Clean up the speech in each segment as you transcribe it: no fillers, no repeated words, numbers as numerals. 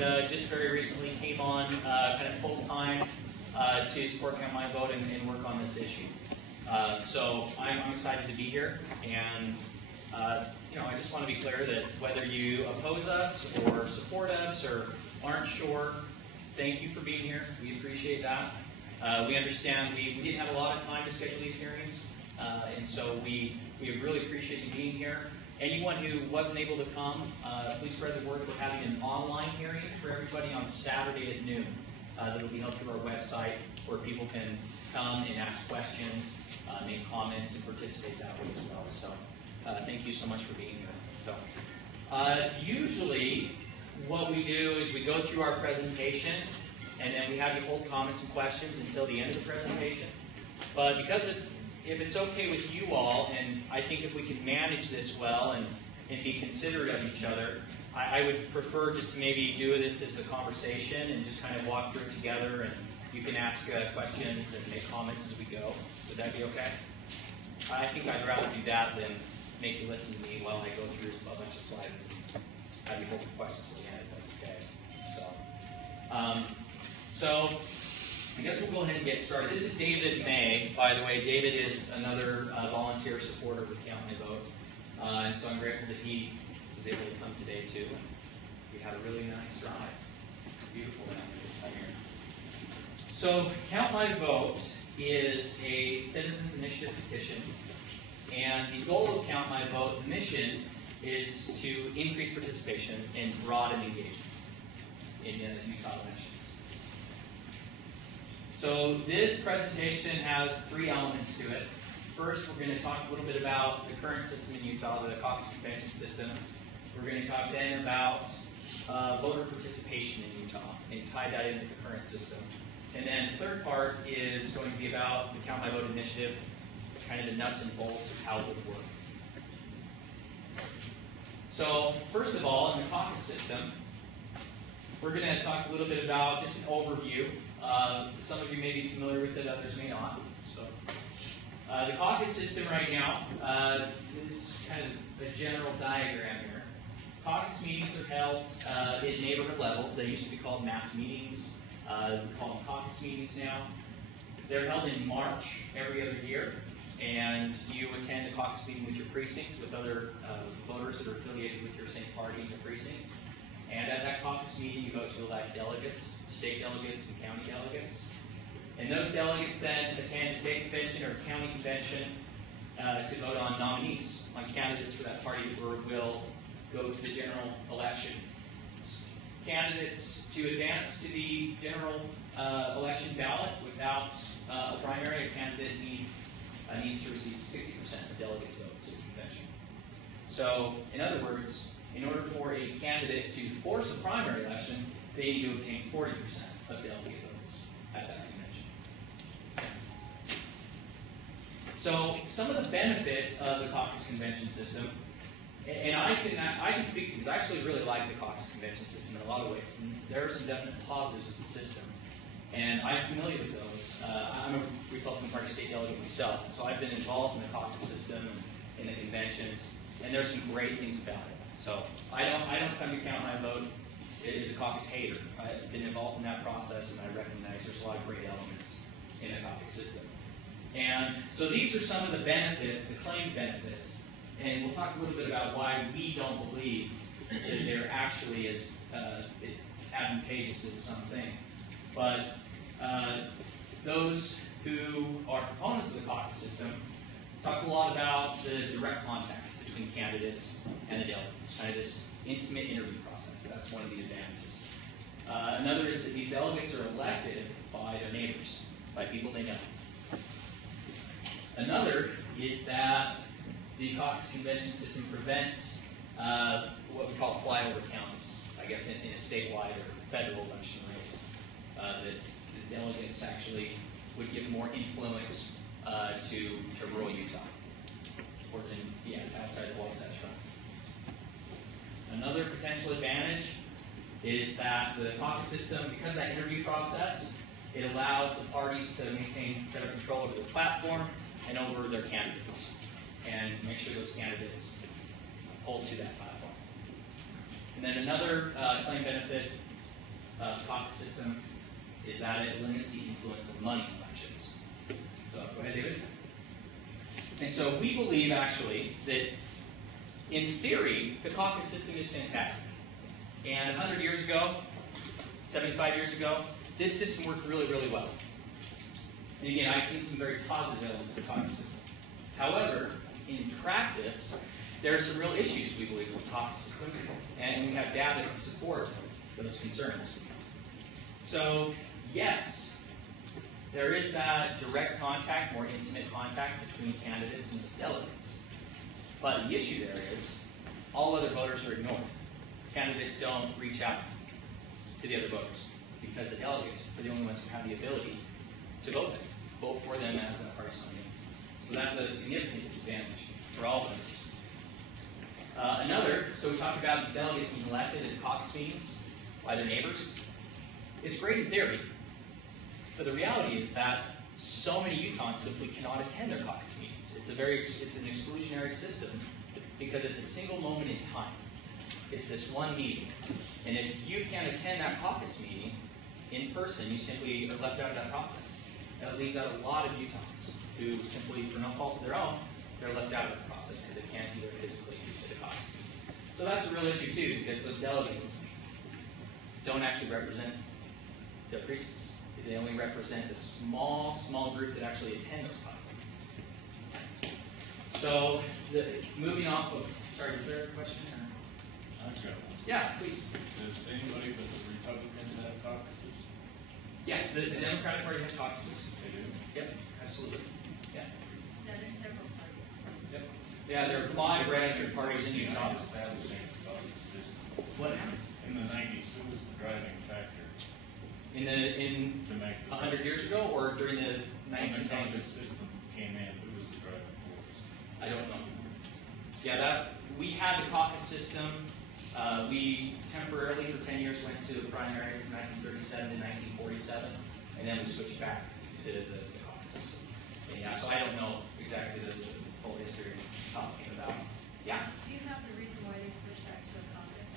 and just very recently came on kind of full-time to support Count My Vote and work on this issue. So I'm excited to be here, and I just want to be clear that whether you oppose us or support us or aren't sure, thank you for being here. We appreciate that. We understand we didn't have a lot of time to schedule these hearings, and so we really appreciate you being here. Anyone who wasn't able to come, please spread the word. We're having an online hearing for everybody on Saturday at noon. That will be held through our website where people can come and ask questions, make comments, and participate that way as well. So thank you so much for being here. So usually what we do is we go through our presentation, and then we have you hold comments and questions until the end of the presentation. But because if it's okay with you all, and I think if we can manage this well and be considerate of each other, I would prefer just to maybe do this as a conversation and just kind of walk through it together, and you can ask questions and make comments as we go. Would that be okay? I think I'd rather do that than make you listen to me while I go through a bunch of slides and have you hold questions to the end, if that's okay. So I guess we'll go ahead and get started. This is David May, by the way. David is another volunteer supporter with Count My Vote. And so I'm grateful that he was able to come today too. We had a really nice ride. Beautiful down here this time here. So Count My Vote is a citizens initiative petition. And the goal of Count My Vote, the mission, is to increase participation and broaden engagement in Utah elections. So this presentation has three elements to it. First, we're going to talk a little bit about the current system in Utah, the caucus convention system. We're going to talk then about voter participation in Utah and tie that into the current system. And then the third part is going to be about the Count My Vote initiative, kind of the nuts and bolts of how it would work. So first of all, in the caucus system, we're going to talk a little bit about just an overview. Some of you may be familiar with it, others may not. So, the caucus system right now is kind of a general diagram here. Caucus meetings are held at neighborhood levels. They used to be called mass meetings. We call them caucus meetings now. They're held in March every other year, and you attend a caucus meeting with your precinct, with other voters that are affiliated with your same party in the precinct. And at that caucus meeting, you vote to elect delegates, state delegates and county delegates. And those delegates then attend a state convention or county convention to vote on nominees, on candidates for that party that will go to the general election. Candidates to advance to the general election ballot without a primary, a candidate needs to receive 60% of delegates' votes at the convention. So, in other words, in order for a candidate to force a primary election, they need to obtain 40% of delegate votes at that convention. So some of the benefits of the caucus convention system, and I can speak to these. I actually really like the caucus convention system in a lot of ways. And there are some definite positives of the system. And I'm familiar with those. I'm a Republican Party state delegate myself, so I've been involved in the caucus system and in the conventions, and there's some great things about it. So I don't come to Count My Vote as a caucus hater. I've been involved in that process, and I recognize there's a lot of great elements in the caucus system. And so these are some of the benefits, the claimed benefits, and we'll talk a little bit about why we don't believe that they're actually as advantageous as some think. But those who are proponents of the caucus system talk a lot about the direct contact between candidates and the delegates, kind of this intimate interview process. That's one of the advantages. Another is that these delegates are elected by their neighbors, by people they know. Another is that the caucus convention system prevents what we call flyover counties, I guess in a statewide or federal election race, that the delegates actually would give more influence to rural Utah. Or outside the Wasatch Front. Another potential advantage is that the caucus system, because of that interview process, it allows the parties to maintain better control over their platform and over their candidates, and make sure those candidates hold to that platform. And then another claim benefit caucus system is that it limits the influence of money in elections. So, go ahead, David. And so we believe, actually, that in theory, the caucus system is fantastic. And 100 years ago, 75 years ago, this system worked really, really well. And again, I've seen some very positive elements of the caucus system. However, in practice, there are some real issues, we believe, with the caucus system, and we have data to support those concerns. So, yes, there is that direct contact, more intimate contact between candidates and those delegates. But the issue there is all other voters are ignored. Candidates don't reach out to the other voters because the delegates are the only ones who have the ability to vote for them as a party nominee. So that's a significant disadvantage for all voters. So we talked about these delegates being elected at caucus meetings by their neighbors. It's great in theory, but the reality is that so many Utahns simply cannot attend their caucus meetings. It's an exclusionary system because it's a single moment in time. It's this one meeting. And if you can't attend that caucus meeting in person, you simply are left out of that process. That leaves out a lot of Utahns who simply, for no fault of their own, they're left out of the process because they can't be there physically at the caucus. So that's a real issue too, because those delegates don't actually represent their precincts. They only represent a small group that actually attend those caucus meetings. So, moving off of, sorry, was there a question? I've got one. Yeah, please. Does anybody but the Republicans have caucuses? Yes, the Democratic Party has caucuses. They do? Yep, absolutely. Yeah. No, there's several parties. Yep. Yeah, there are 5 registered parties in Utah. Establishing a caucus system. What happened? In the 90s, who was the driving factor In to make the 100 years ago, or during the when the caucus 1990s? system came in, who was the driving force? I don't know. Yeah, we had the caucus system. We temporarily, for 10 years, went to the primary from 1937 to 1947, and then we switched back to the caucus. And yeah, so I don't know exactly the full history of how it came about. Yeah? Do you have the reason why they switched back to a caucus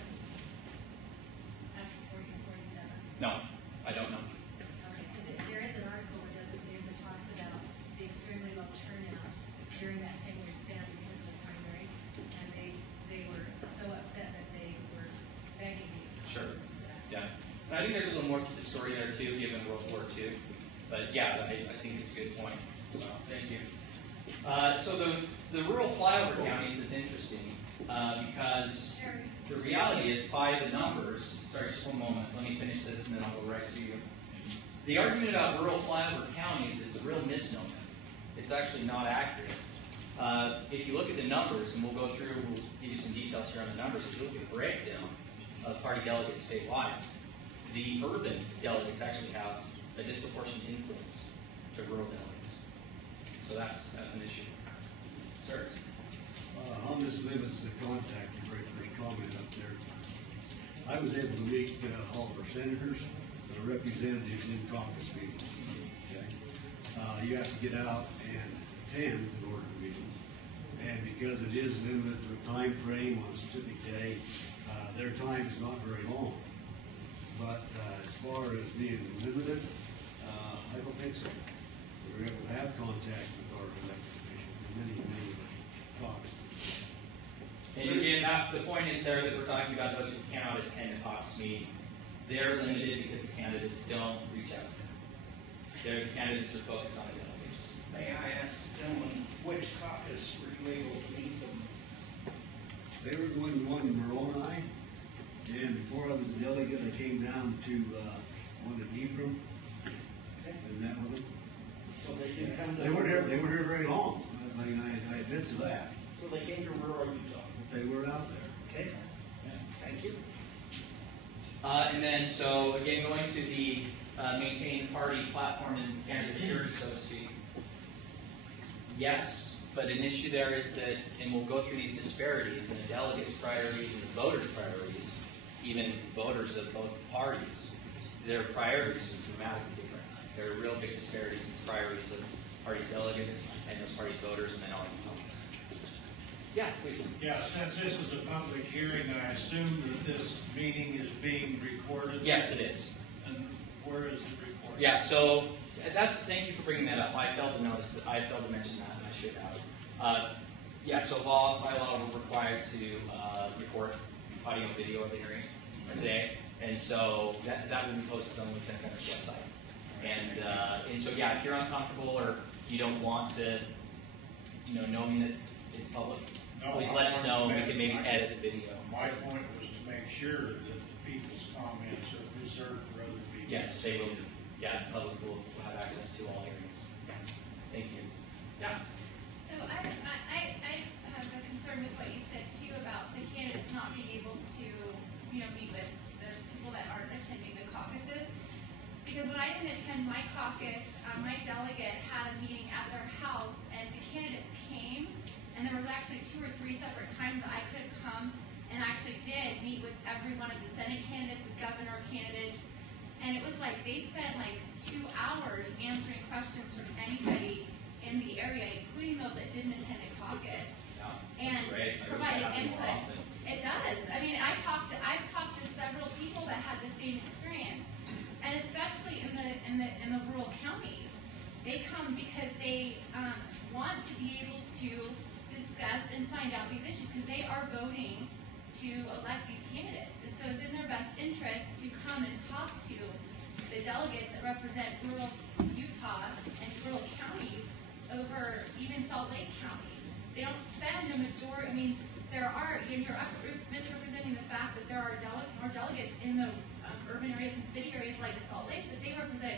after 1947? No, I don't know. Okay, because there is an article in Desert News that talks about the extremely low turnout during that 10-year span because of the primaries, and they were so upset that they were begging the Sure. system for that. Yeah. And I think there's a little more to the story there, too, given World War II. But yeah, I think it's a good point. So, thank you. So the rural flyover counties is interesting because the reality is, by the numbers, sorry, just one moment, let me finish this and then I'll go right to you. The argument about rural flyover counties is a real misnomer. It's actually not accurate. If you look at the numbers, and we'll go through, we'll give you some details here on the numbers, if you look at the breakdown of party delegates statewide, the urban delegates actually have a disproportionate influence to rural delegates. So that's an issue. Sir? On this limits the contact, your very first comment up there. I was able to meet all of our senators, the representatives in caucus meetings. Okay? You have to get out and attend in order to meetings. And because it is limited to a time frame on a specific day, their time is not very long. But as far as being limited, I don't think so. We were able to have contact with our elected officials in many talks. And again, the point is there that we're talking about those who cannot attend a caucus meeting. They're limited because the candidates don't reach out to them. The candidates are focused on the delegates. May I ask the gentleman, which caucus were you able to meet them? They were the one in Moroni, and before I was a delegate, I came down to one in Ephraim, and met with them. So they did come to. They weren't here very long. I mean, I had been to that, So they came to rural Utah. but they were out there. Okay, thank you. And then, so again, going to the maintain party platform and candidate purity, so to speak. Yes, but an issue there is that, and we'll go through these disparities in the delegates' priorities and the voters' priorities, even voters of both parties, their priorities are dramatically different. There are real big disparities in the priorities of parties' delegates and those parties' voters, and then all Utahns. Yeah, please. Yeah, since this is a public hearing, I assume that this meeting is being recorded? Yes, it is. where is it reported? Yeah, so thank you for bringing that up. I failed to notice that, I failed to mention that, and I should have. Yeah, so by law, we're required to record audio and video of the hearing today, and so that will be posted on the Lieutenant Governor's website. And so yeah, if you're uncomfortable or you don't want to, knowing that it's public, No, please I let us know. wanted We to can maybe make- edit the video. My point was to make sure that the people's comments are reserved for other people. Yes, they will. Yeah, the public will have access to all hearings. Thank you. Yeah. So I have a concern with what you said too about the candidates not being able to, meet with the people that aren't attending the caucuses. Because when I didn't attend my caucus, my delegate had a meeting at their house and the candidates came, and there was actually 2 or 3 separate times that I could have come and actually did meet with every one of the Senate candidates, the governor candidates, and it was like they spent like 2 hours answering questions from anybody in the area, including those that didn't attend a caucus, Yeah. and That's great. I wish that provided happened more input. often. It does. I mean, I've talked to several people that had the same experience, and especially in the rural counties, they come because they want to be able to discuss and find out these issues because they are voting to elect these candidates, and so it's in their best interest to come and talk to the delegates that represent rural Utah and rural counties over even Salt Lake County. They don't spend the majority. I mean, you're misrepresenting the fact that there are more delegates in the urban areas and city areas like Salt Lake, but they represent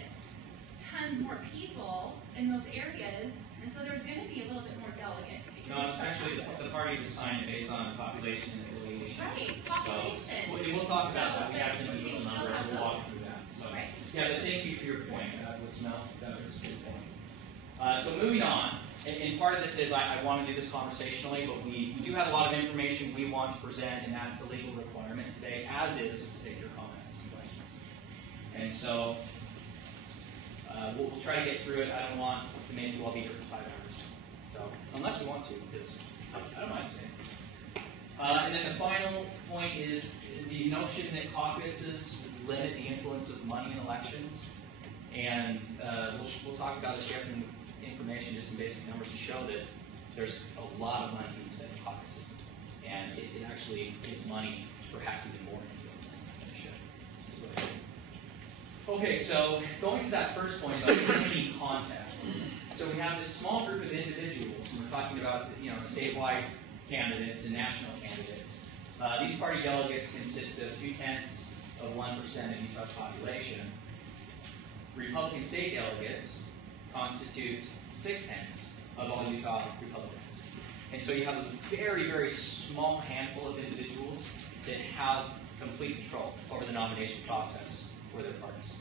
tons more people in those areas, and so there's going to be a little bit more delegates. No, it's actually the parties assigned based on population and affiliation. Right, population. So we'll talk about that. We have So, some but equal they numbers. still We'll have walk through that. So Right. yeah, but thank you for your point. That was a good point. So moving on, and part of this is I want to do this conversationally, but we do have a lot of information we want to present, and that's the legal requirement today, as is to take your comments and questions. And so we'll try to get through it. I don't want to make you all be here for 5 hours. So unless we want to, because I don't mind saying. And then the final point is the notion that caucuses limit the influence of money in elections. And we'll talk about this. We have some information, just some basic numbers to show that there's a lot of money being spent in caucuses. And it actually gives money perhaps even more influence than it should. Okay, so going to that first point about community contact. So we have this small group of individuals, and we're talking about statewide candidates and national candidates. These party delegates consist of 0.2% of Utah's population. Republican state delegates constitute 0.6 of all Utah Republicans. And so you have a very, very small handful of individuals that have complete control over the nomination process for their parties.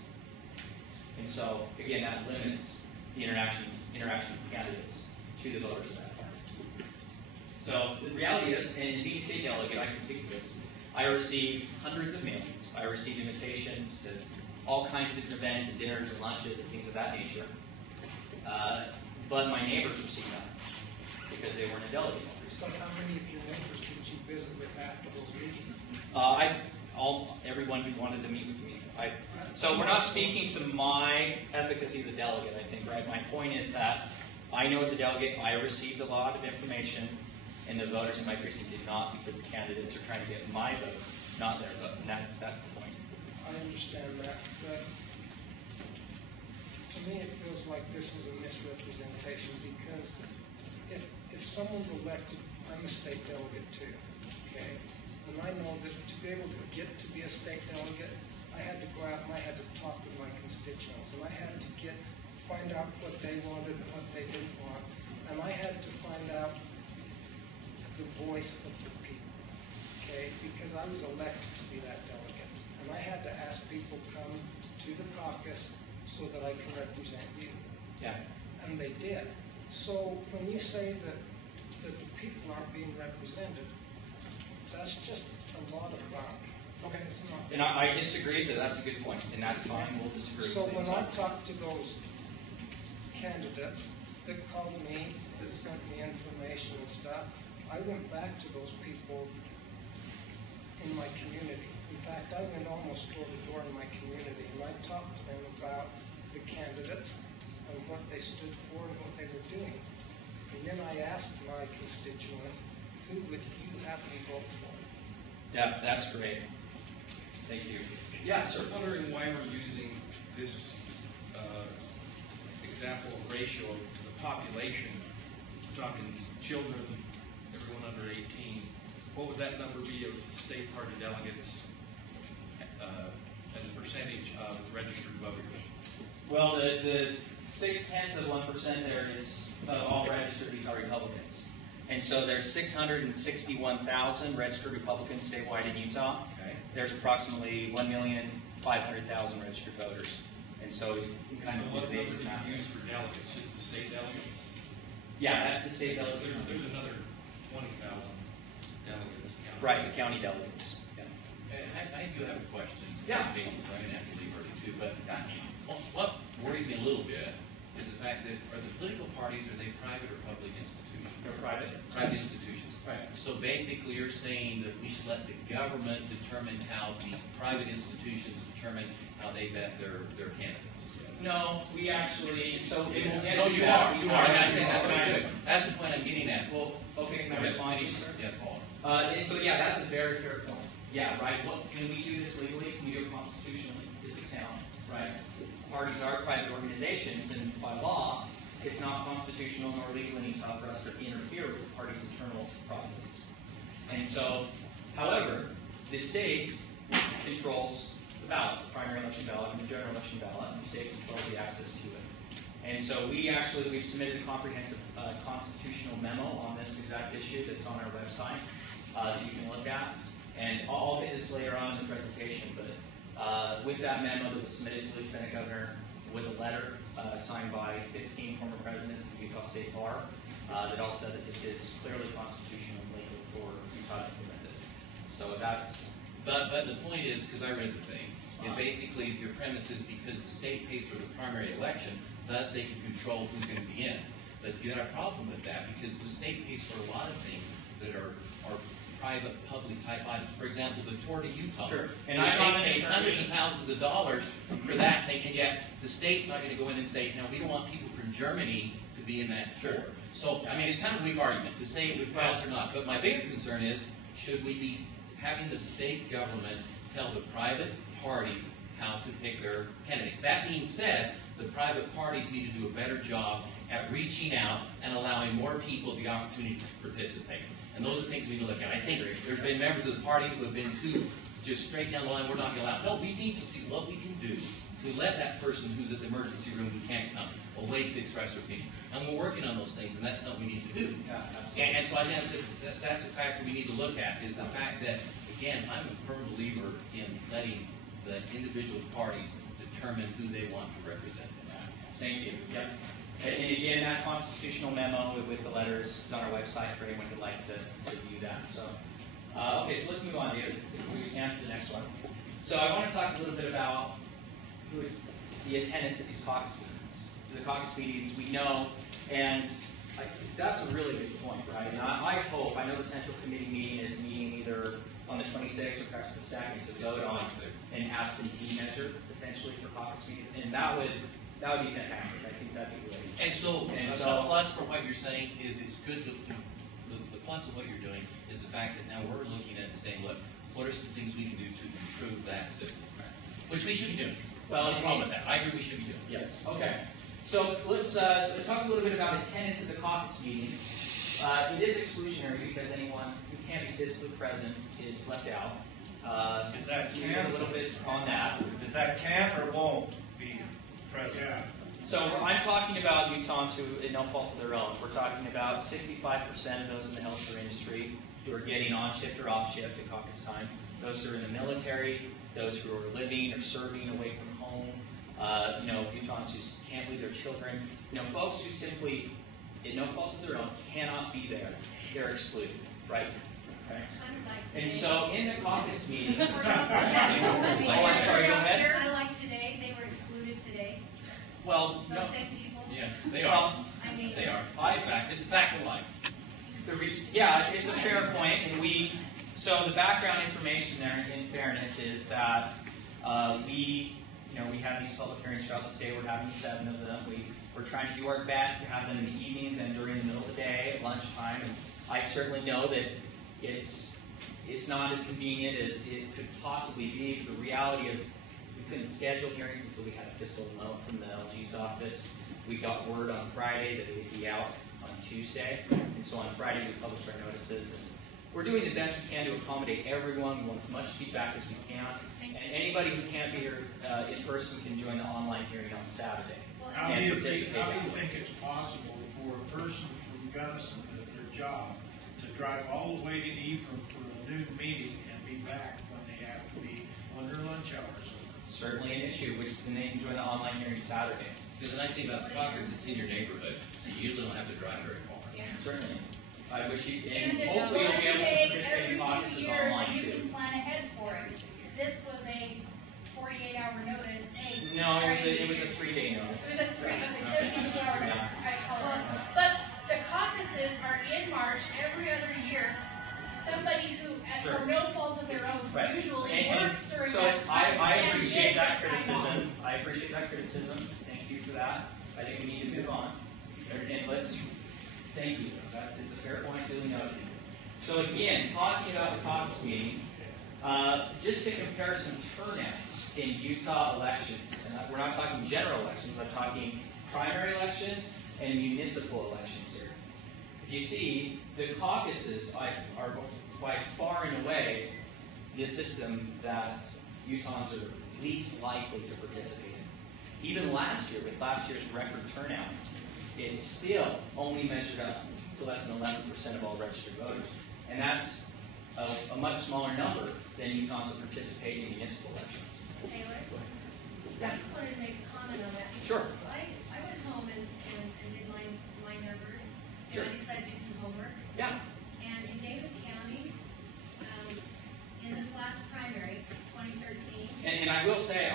And so, again, that limits the interaction of candidates to the voters of that party. So the reality is, and being a state delegate, I can speak to this, I receive hundreds of mailings. I receive invitations to all kinds of different events and dinners and lunches and things of that nature. But my neighbors receive none because they weren't a delegate. So how many of your neighbors did you visit with after those meetings? Everyone who wanted to meet with me. So we're not speaking to my efficacy as a delegate, I think, right? My point is that I know as a delegate I received a lot of information, and the voters in my precinct did not, because the candidates are trying to get my vote, not their vote, and that's the point. I understand that, but to me it feels like this is a misrepresentation, because if someone's elected, I'm a state delegate too, okay? And I know that to be able to get to be a state delegate, I had to go out and I had to talk with my constituents, and I had to find out what they wanted and what they didn't want, and I had to find out the voice of the people, okay? Because I was elected to be that delegate, and I had to ask people come to the caucus so that I can represent you. Yeah. And they did. So when you say that the people aren't being represented, that's just a lot of bunk. Okay. It's not. And I disagree, but that's a good point, and that's fine. We'll disagree. So when I I talked to those candidates that called me, that sent me information and stuff, I went back to those people in my community. In fact, I went almost door to door in my community, and I talked to them candidates on what they stood for and what they were doing. And then I asked my constituents, who would you have me vote for? Yeah, that's great. Thank you. Yeah, sir. I'm wondering why we're using this example of ratio to the population, talking children, everyone under 18. What would that number be of state party delegates as a percentage of registered voters? Well, the 0.6% there is all registered are Republicans. And so there's 661,000 registered Republicans statewide in Utah. Okay. There's approximately 1,500,000 registered voters. And so you can kind So of do what the number basic did math. you use for delegates? Just the state delegates? Yeah, that's the state delegates. There's another 20,000 delegates counted. Right, the county delegates. Yeah. I do have a question. Yeah. So I'm going to have to leave early too. But what worries me a little bit is the fact that are the political parties, are they private or public institutions? They're private. Private institutions. Right. So basically you're saying that we should let the government determine how these private institutions determine how they vet their candidates. No, we actually, so it will get No, to you that. are. You are. I'm saying that's what Right. I'm doing. That's the point I'm getting at. Well, okay, can I respond to you, sir? Yes, hold on. And so, yeah, that's a very fair point. Yeah, right. What, can we do this legally? Can we do it constitutionally? Is it sound? Right. Parties are private organizations, and by law, it's not constitutional nor legal in Utah for us to interfere with the party's internal processes. And so, however, the state controls the ballot, the primary election ballot, and the general election ballot, and the state controls the access to it. And so we've submitted a comprehensive constitutional memo on this exact issue that's on our website that you can look at. And I'll hit this later on in the presentation, but with that memo that was submitted to the Lieutenant Governor was a letter signed by 15 former presidents of the Utah State Bar that all said that this is clearly constitutional and legal for Utah to implement this. So that's... But the point is, because I read the thing, and basically your premise is because the state pays for the primary election, thus they can control who's going to be in. But you got a problem with that because the state pays for a lot of things that are private, public type items. For example, the tour to Utah. Sure. And And the I'm state not pays an hundreds of attorney. thousands of dollars for that thing, and yet the state's not going to go in and say, no, we don't want people from Germany to be in that tour. Sure. So, I mean, it's kind of a weak argument to say it would pass or not. But my bigger concern is, should we be having the state government tell the private parties how to pick their candidates? That being said, the private parties need to do a better job at reaching out and allowing more people the opportunity to participate. And those are things we need to look at. I think there's been members of the party who have been too just straight down the line, we're not going to allow it. No, we need to see what we can do to let that person who's at the emergency room who can't come a way to express their opinion. And we're working on those things, and that's something we need to do. And so I guess that's a factor we need to look at, is the fact that, again, I'm a firm believer in letting the individual parties determine who they want to represent. Thank you. Yep. And again, that constitutional memo with the letters is on our website for anyone who'd like to view that. So, okay, so let's move on, David, if we can to the next one. So I want to talk a little bit about the attendance at these caucus meetings. The caucus meetings we know, and that's a really good point, right? And I hope, I know the Central Committee meeting is meeting either on the 26th or perhaps the 2nd to vote on an absentee measure potentially for caucus meetings, and that would be fantastic. I think that'd be great. And so a plus for what you're saying is it's good that the plus of what you're doing is the fact that now we're looking at and saying, look, what are some things we can do to improve that system? Which we should be doing. Well, no problem with that. I agree we should be doing. Yes. Okay. So let's talk a little bit about attendance at the caucus meeting. It is exclusionary because anyone who can't be physically present is left out. Is that you said a little bit on that. Is that can or won't be present? Yeah. So I'm talking about Utahns who, at no fault of their own. We're talking about 65% of those in the healthcare industry who are getting on shift or off shift at caucus time. Those who are in the military, those who are living or serving away from home. Utahns who can't leave their children. Folks who simply, at no fault of their own, cannot be there. They're excluded, right? Okay. And so in the caucus meetings, I'm sorry, go ahead. Unlike today, they were excluded today. Well, Those no. same people. Yeah, they are. I mean, They are. It's a fact of life. Yeah, it's a fair point, and so the background information there, in fairness, is that we we have these public hearings throughout the state. We're having 7 of them. We're trying to do our best to have them in the evenings and during the middle of the day at lunchtime. And I certainly know that it's not as convenient as it could possibly be. The reality is we couldn't schedule hearings until we had a fiscal note from the LG's office. We got word on Friday that it would be out on Tuesday. And so on Friday we published our notices. And we're doing the best we can to accommodate everyone. We want as much feedback as we can. And anybody who can't be here in person can join the online hearing on Saturday. How do and you participate. think it's possible for a person from Gunnison at their job to drive all the way to Ephraim for a noon meeting and be back when they have to be on their lunch hours? Certainly an issue, and they can join the online hearing Saturday. Because the nice thing about the caucus, it's in your neighborhood, so you usually don't have to drive very far. Certainly. I wish you, And and it's hopefully you'll one be able to day participate every in 2 caucuses years, online and you too. can plan ahead for it. This was a 48-hour notice, No, it was a 3-day notice. It was a 72-hour Yeah. notice, I apologize. But the caucuses are in March every other year. Somebody who, Sure. for no fault of their own, Right. usually And works during so that time. I and appreciate takes that time off. criticism. I appreciate that criticism. Thank you for that. I think we need to move on. And thank you. It's a fair point, duly noted. So again, talking about the caucus meeting, just to compare some turnouts in Utah elections, and we're not talking general elections, I'm talking primary elections and municipal elections here. If you see, the caucuses are by far and away the system that Utahns are least likely to participate in. Even last year, with last year's record turnout, it's still only measured up to less than 11% of all registered voters. And that's a much smaller number than Utahns will participate in municipal elections. Taylor? Yeah. I just wanted to make a comment on that. because Sure. I went home and did my numbers, Sure. and I decided to do some homework. Yeah. And in Davis County, in this last primary, 2013. And I will say,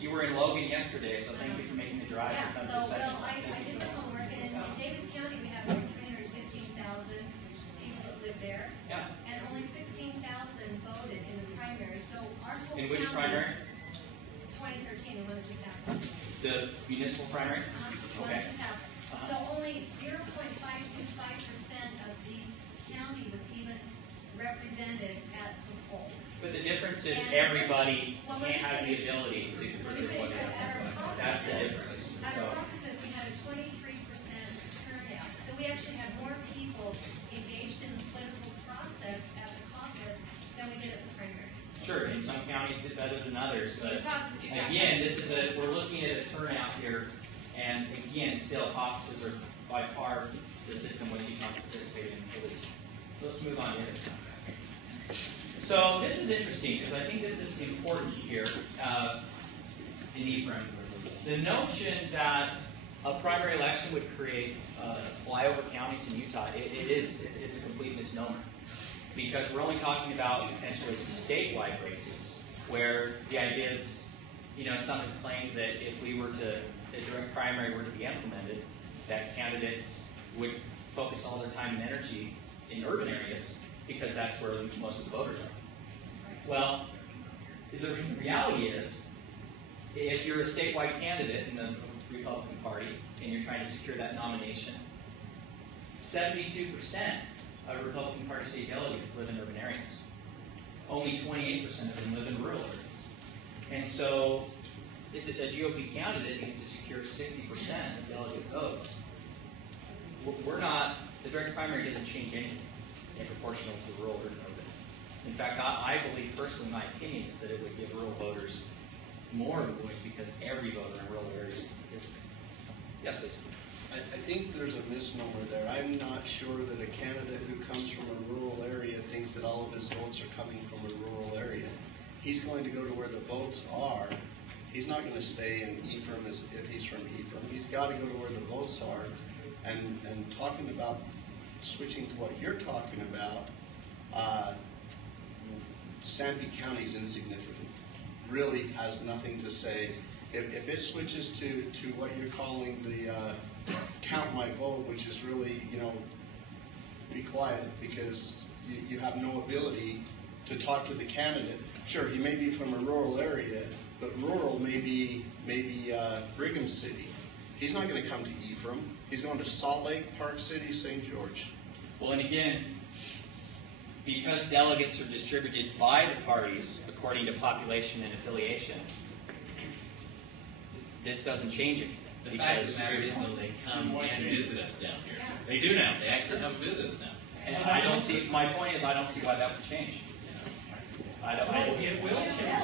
you were in Logan yesterday, so thank you for making the drive. Yeah, to come so, to second. well, I did the homework, and in Davis County, we have over 315,000 people that live there, Yeah. and only 16,000 voted in the primary, so our whole In which county- primary? 2013, the one that just happened. The municipal primary? One that Okay. just happened. Uh-huh. So only 0.525% of the county was even represented at the polls. But the difference is And- everybody Well, let me has the finish. ability to Let me participate. finish. At our That's the caucuses, difference. at So, our caucuses, we had a 23% turnout. So we actually had more people engaged in the political process at the caucus than we did at the primary. sure, and some counties did better than others, but Utah- again, we're looking at a turnout here, and again, still caucuses are by far the system which Utah participated in the least. So let's move on to it. So this is interesting because I think this is important here in Ephraim. The notion that a primary election would create flyover counties in Utah, it's a complete misnomer. Because we're only talking about potentially statewide races, where the idea is, some have claimed that if the direct primary were to be implemented, that candidates would focus all their time and energy in urban areas, because that's where most of the voters are. Well, the reality is, if you're a statewide candidate in the Republican Party, and you're trying to secure that nomination, 72% of Republican Party state delegates live in urban areas. Only 28% of them live in rural areas. And so, a GOP candidate needs to secure 60% of delegates' votes. The direct primary doesn't change anything in proportional to rural or urban. In fact, I believe personally, my opinion is that it would give rural voters more of a voice because every voter in rural areas would participate. Yes, please. I think there's a misnomer there. I'm not sure that a candidate who comes from a rural area thinks that all of his votes are coming from a rural area. He's going to go to where the votes are. He's not going to stay in Ephraim if he's from Ephraim. He's got to go to where the votes are. And talking about switching to what you're talking about, Sanpete County is insignificant. Really has nothing to say. If it switches to what you're calling the count my vote, which is really, be quiet, because you have no ability to talk to the candidate. Sure, he may be from a rural area, but rural may be Brigham City. He's not gonna come to Ephraim. He's going to Salt Lake, Park City, St. George. Well, and again, because delegates are distributed by the parties according to population and affiliation, this doesn't change anything. The fact of the matter is, though, they come and visit us down here. Yeah. They do now. They actually come visit us now. And I don't see, my point is, I don't see why that would change. I don't. It will change.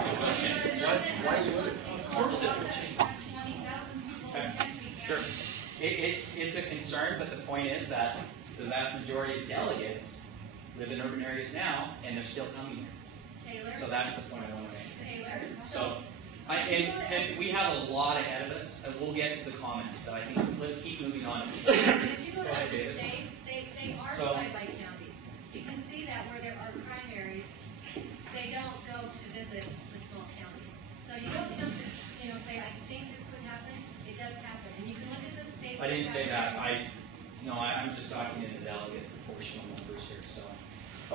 Why would it? Of course it will change. 20,000 people Okay. attend me. Sure. It's a concern, but the point is that the vast majority of delegates live in urban areas now, and they're still coming here. Taylor, So that's the point I want to make. Taylor, So, and we have a lot ahead of us, and we'll get to the comments, but I think let's keep moving on. as you go Go to ahead, the David. states, they are So- divided by counties. You can see that where there are primaries, they don't go to visit the small counties. So you don't come to, say, I think this would happen, it does happen. And you can look at the states. I didn't say that. have- I'm just talking in the delegate proportional numbers here. So,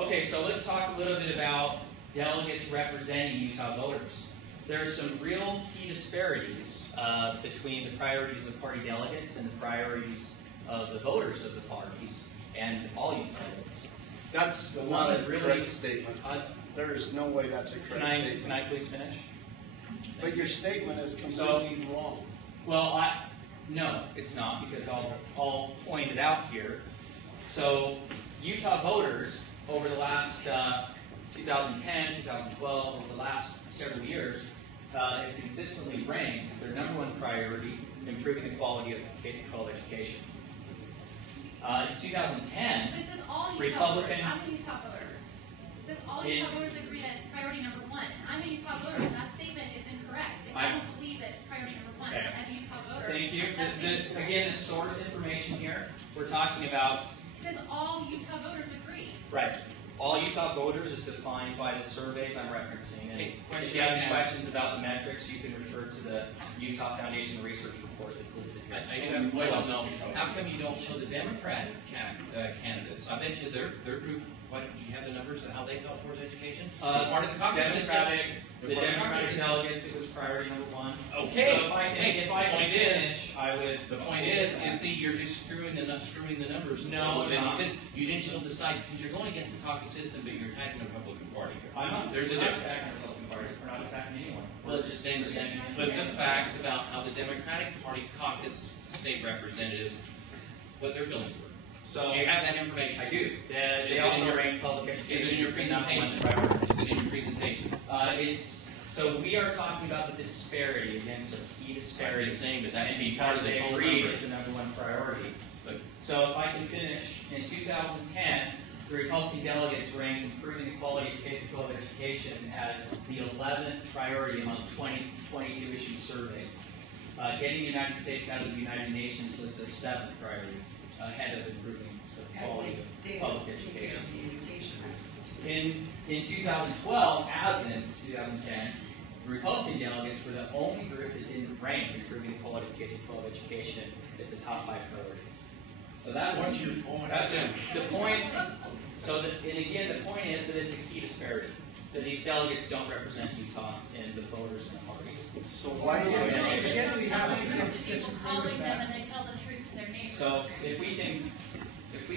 okay, so let's talk a little bit about delegates representing Utah voters. There are some real key disparities between the priorities of party delegates and the priorities of the voters of the parties and all Utah voters. That's The not one a that really- correct statement. Uh, There is no way that's a Can correct I statement. please finish? But your statement is completely wrong. Well, no, it's not, because I'll point it out here. So, Utah voters over the last 2010, 2012, over the last several years, have consistently ranked as their number one priority improving the quality of K-12 education. In 2010, But it says all Utah Republican- voters. I'm a Utah voter. It says all It- Utah voters agree that it's priority number one. I'm a Utah voter. That statement is incorrect. If I don't believe that it's priority number one Okay. as a Utah voter. thank you. that statement's correct. Again, the source information here, we're talking about, It says all Utah voters agree. right, all Utah voters is defined by the surveys I'm referencing. And Okay, if you have any question. questions about the metrics, you can refer to the Utah Foundation Research Report that's listed here. I do have a question though. How come you don't show the Democrat candidates? I bet you their group, why don't you have the numbers of how they felt towards education? They're part of the caucus system. The Democratic delegates, it was priority number one. Okay. So if I can Point is- finish, I would. The point is, see, you're just screwing the numbers. No, I'm not. Because you didn't show the size, because you're going against the caucus system, but you're attacking the Republican Party here. I'm not, There's a we're not difference. attacking the Republican Party, we're not attacking anyone. Well, We're just then, presenting. but the facts about how the Democratic Party caucus state representatives, what their feelings were. So, You have that information. I do. They Is it in also your- rank public education. Is it in your as number one presentation? priority. Is it in your presentation? So we are talking about the disparity, again, so key I'm disparity. just saying, but that And should be part because of the they total agreed numbers. it's the number one priority. But So if I can finish, in 2010, the Republican delegates ranked improving the quality of K-12 education as the 11th priority among 22 issued surveys. Getting the United States out of the United Nations was their 7th priority, ahead of improving the quality of public education. In 2012, as in 2010, the Republican delegates were the only group that didn't rank improving the quality of K-12 education as the top 5 priority. So that was What's your point? That's it. The point. So, and again, the point is that it's a key disparity. That these delegates don't represent Utahns and the voters and the parties. So why do And you? they just Again, don't we tell have the to truth to people disagree with calling them, that. and they tell the truth to their neighbors. So if we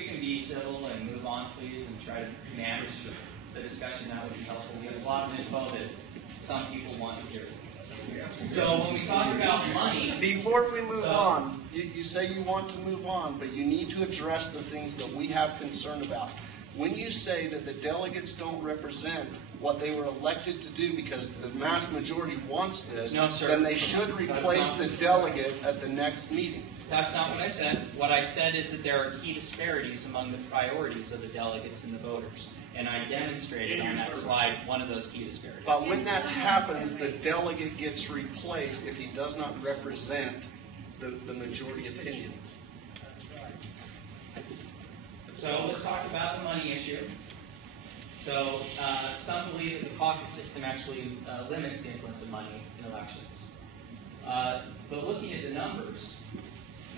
can be civil and move on, please, and try to manage the discussion, that would be helpful. We have a lot of info that some people want to hear. So when we talk about money, Before we move on, you say you want to move on, but you need to address the things that we have concern about. When you say that the delegates don't represent what they were elected to do because the mass majority wants this, No, sir. then they should replace That's the not- delegate at the next meeting. that's not what I said. What I said is that there are key disparities among the priorities of the delegates and the voters. And I demonstrated on that slide one of those key disparities. But when that happens, the delegate gets replaced if he does not represent the majority opinion. So let's talk about the money issue. So some believe that the caucus system actually limits the influence of money in elections. But looking at the numbers,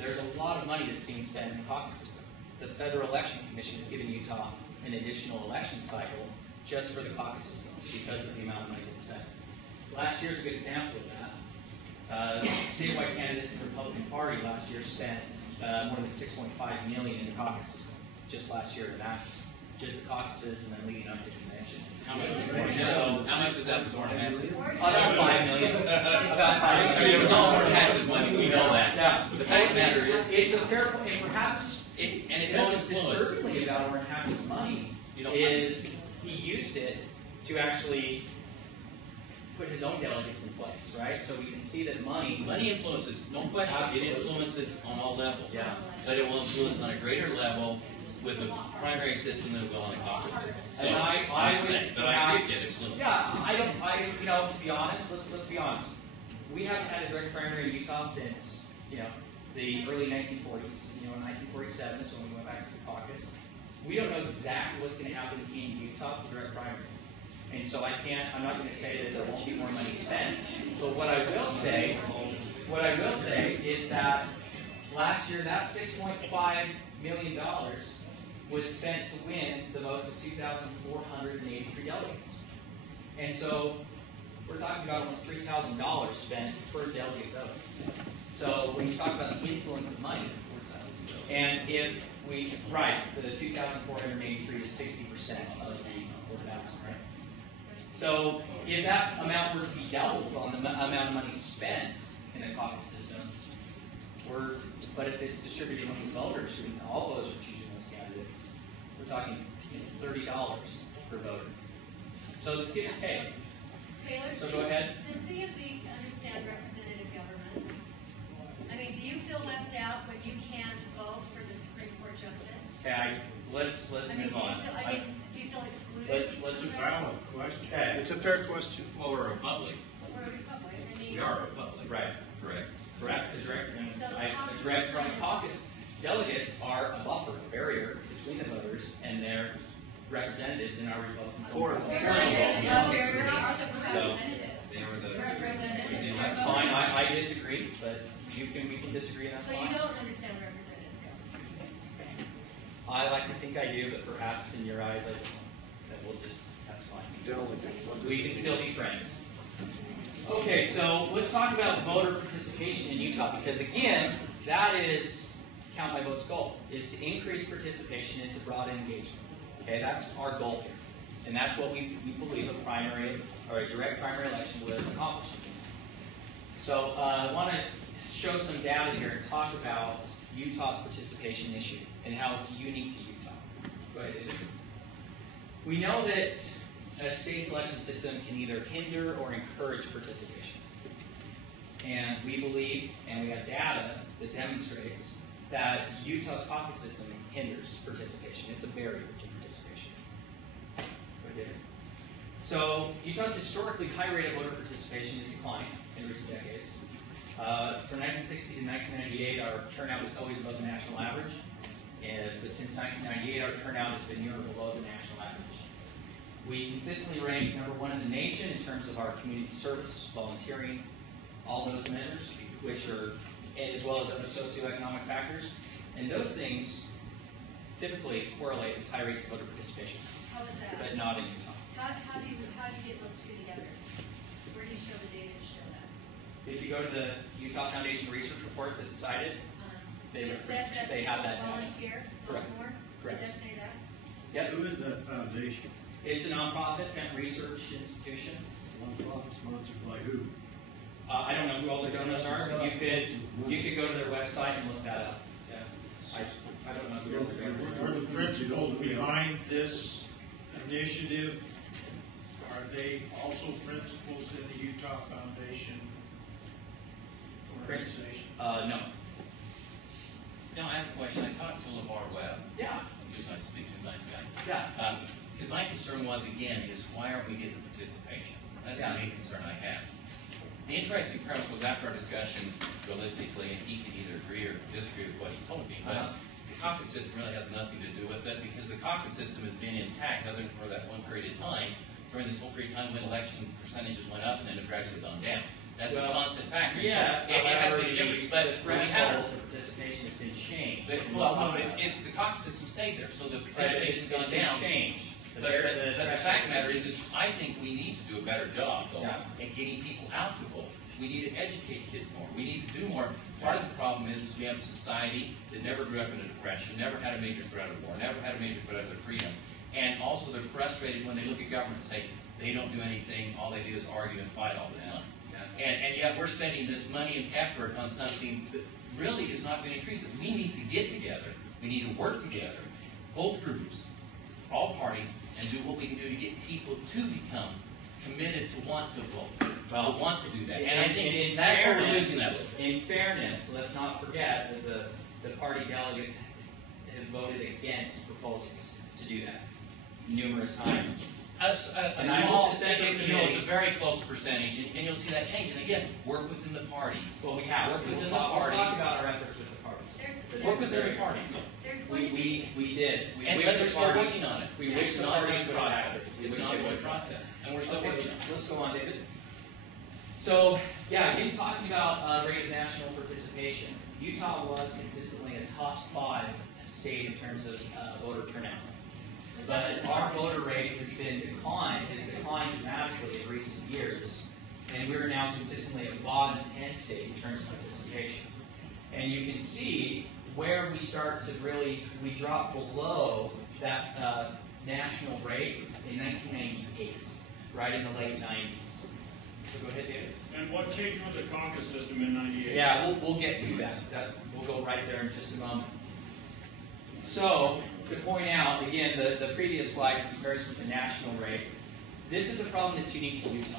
there's a lot of money that's being spent in the caucus system. The Federal Election Commission has given Utah an additional election cycle just for the caucus system because of the amount of money that's spent. last year's a good example of that. Statewide candidates in the Republican Party last year spent more than $6.5 million in the caucus system just last year, and that's just the caucuses and then leading up to convention. How much was that? Was Orrin Hatch's? About $5 million. About $5 million. It was all Orrin Hatch's money. We know that. Yeah. But the fact of the matter is, it's a fair point, and perhaps it most disturbingly about Orrin Hatch's money is he used it to actually put his own delegates in place, right? So we can see that money influences, no question. Absolutely. It influences on all levels. Yeah. But it will influence on a greater level with a primary system than it will on a caucus system. So, and I would but I did get influenced. Yeah, to be honest, let's be honest. We haven't had a direct primary in Utah since, the early 1940s. In 1947 is when we went back to the caucus. We don't know exactly what's going to happen in Utah for direct primary. And so I'm not going to say that there won't be more money spent. But what I will say is that last year, that $6.5 million was spent to win the votes of 2,483 delegates. And so we're talking about almost $3,000 spent per delegate vote. So when you talk about the influence of money, and if we, for the 2,483 is 60% of the 4,000, right? So if that amount were to be doubled on the amount of money spent in the caucus system, but if it's distributed among the voters, and all voters are choosing those candidates, we're talking $30 per voter. So let's give it a take. Taylor, So go ahead. to see if we understand representative government, I mean, do you feel left out when you can't vote for the Supreme Court justice? Okay, let's move on. Do you feel excluded? Let's It's a valid question. okay. It's a fair question. Well, we're a republic. We're a republic. I mean, We are a republic. Right. Correct. Correct. The So the caucus direct is from fine. caucus delegates are a buffer, a barrier between the voters and their representatives in our Republican So they were the Representative. That's fine. I disagree, but we can disagree, and that's So fine. you don't understand representative government? I like to think I do, but perhaps in your eyes I don't. That's fine. We can still be friends. Okay, so let's talk about voter participation in Utah, because again, that is Count My Vote's goal, is to increase participation and to broad engagement. Okay, that's our goal here. And that's what we believe a primary or a direct primary election would accomplish. So I want to show some data here and talk about Utah's participation issue and how it's unique to Utah. Go ahead, David. We know that a state's election system can either hinder or encourage participation. And we believe, and we have data that demonstrates that Utah's caucus system hinders participation. It's a barrier to participation. Go ahead, David. So Utah's historically high rate of voter participation is declining in recent decades. From 1960 to 1998, our turnout was always above the national average. But since 1998, our turnout has been near or below the national average. We consistently rank #1 in the nation in terms of our community service, volunteering, all those measures, which are, as well as other socioeconomic factors. And those things typically correlate with high rates of voter participation, How is that? but not in Utah. How do you get those two together? Where do you show the data to show that? If you go to the Utah Foundation research report that's cited, It says that they people have that data. volunteer Correct. more? Correct. It does say that? Yep. Who is that foundation? It's a nonprofit kind of research institution. Nonprofit sponsored by who? I don't know who all the donors are, but you could go to their website and look that up. Yeah. I don't know who all the donors Are the principals behind this initiative, are they also principals in the Utah Foundation organization? No. No, I have a question. I talked to LeVar Webb. Yeah. He's nice to speak to, nice guy. Yeah. Because my concern was, again, is why aren't we getting participation? That's the main concern I had. The interesting premise was after our discussion, realistically, and he could either agree or disagree with what he told me, but the caucus system really has nothing to do with it, because the caucus system has been intact other than for that one period of time, during this whole period of time when election percentages went up and then have gradually gone down. That's a constant factor. Yes, so it has been a difference, but the we threshold have of participation has been changed. well, no, it's the caucus system stayed there, so the participation's gone down. It's changed. But the fact of the matter is I think we need to do a better job, though, at getting people out to vote. We need to educate kids more. We need to do more. Part of the problem is we have a society that never grew up in a depression, never had a major threat of war, never had a major threat of their freedom. And also they're frustrated when they look at government and say, they don't do anything, all they do is argue and fight all the time. And yet we're spending this money and effort on something that really is not going to increase it. We need to get together. We need to work together, both groups, all parties, and do what we can do to get people to become committed to want to vote, to want to do that. And I think that's where we're losing that. In fairness, let's not forget that the party delegates have voted against proposals to do that numerous times. A small, it's a very close percentage, and you'll see that change. And again, work within the parties. Well, we have. Work within the We'll parties. talk about our efforts with the parties. Work within the parties. We did. But they're still working on it. We wish the parties would have process. It's not a good process, and we're still working on it. Let's go on, David. So, yeah, again, talking about rate of national participation, Utah was consistently a top spot state in terms of voter turnout. But our voter rate has declined dramatically in recent years, and we're now consistently at the bottom 10 state in terms of participation. And you can see where we start to we drop below that national rate in 1998, right in the late 90s. So go ahead, David. And what changed with the caucus system in '98? Yeah, we'll get to that. We'll go right there in just a moment. So, to point out, again, the previous slide in comparison with the national rate, this is a problem that's unique to Utah.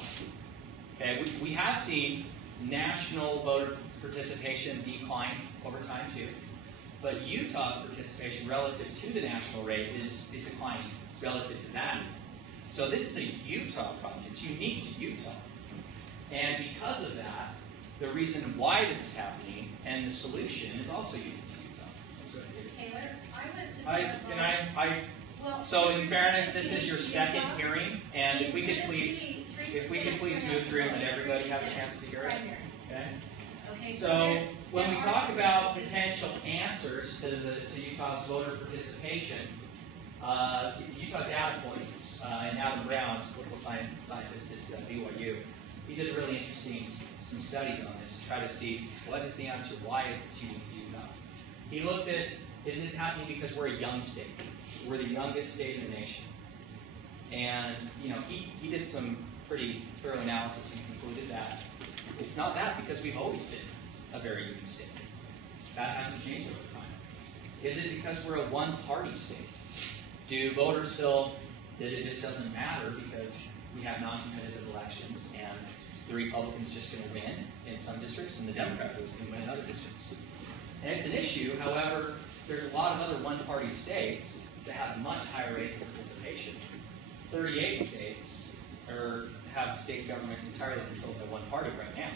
Okay, we have seen national voter participation decline over time too, but Utah's participation relative to the national rate is declining relative to that. So this is a Utah problem. It's unique to Utah. And because of that, the reason why this is happening and the solution is also unique to Utah. Let's go ahead, David. Taylor, I wanted to. So in fairness, this is your second hearing, and if we could please move through and let everybody have a chance to hear it. Okay. So when we talk about potential answers to Utah's voter participation, Utah Data Points and Adam Brown, political scientist at BYU, he did really interesting some studies on this to try to see what is the answer, why is this unique to Utah. He looked at, is it happening because we're a young state? We're the youngest state in the nation. And, he did some pretty thorough analysis and concluded that it's not that because we've always been a very young state. That hasn't changed over time. Is it because we're a one-party state? Do voters feel that it just doesn't matter because we have non-competitive elections and the Republicans just going to win in some districts and the Democrats always going to win in other districts? And it's an issue, however, there's a lot of other one-party states that have much higher rates of participation. 38 states have state government entirely controlled by one party right now.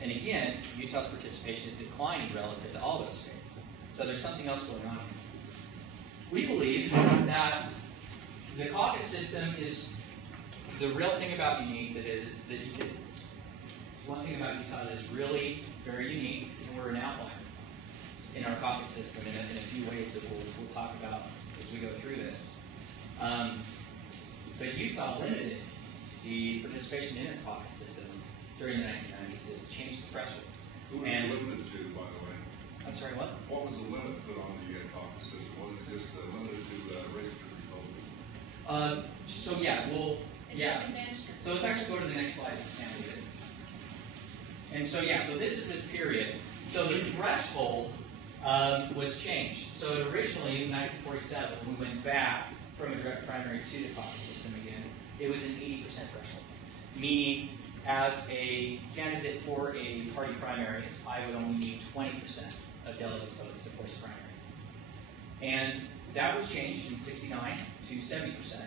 And again, Utah's participation is declining relative to all those states. So there's something else going on here. We believe that the caucus system is the real thing about one thing about Utah that is really very unique, and we're an outlier in our caucus system in a few ways that we'll talk about as we go through this. But Utah limited the participation in its caucus system during the 1990s. It changed the threshold. Who was it limited to, by the way? I'm sorry, what? What was the limit put on the caucus system? Was it just limited to registered Republicans? So let's actually go to the next slide. And so this is this period. So the threshold was changed. So originally in 1947, when we went back from a direct primary to the caucus system again, it was an 80% threshold. Meaning, as a candidate for a party primary, I would only need 20% of delegates votes to force a primary. And that was changed in '69 to 70%.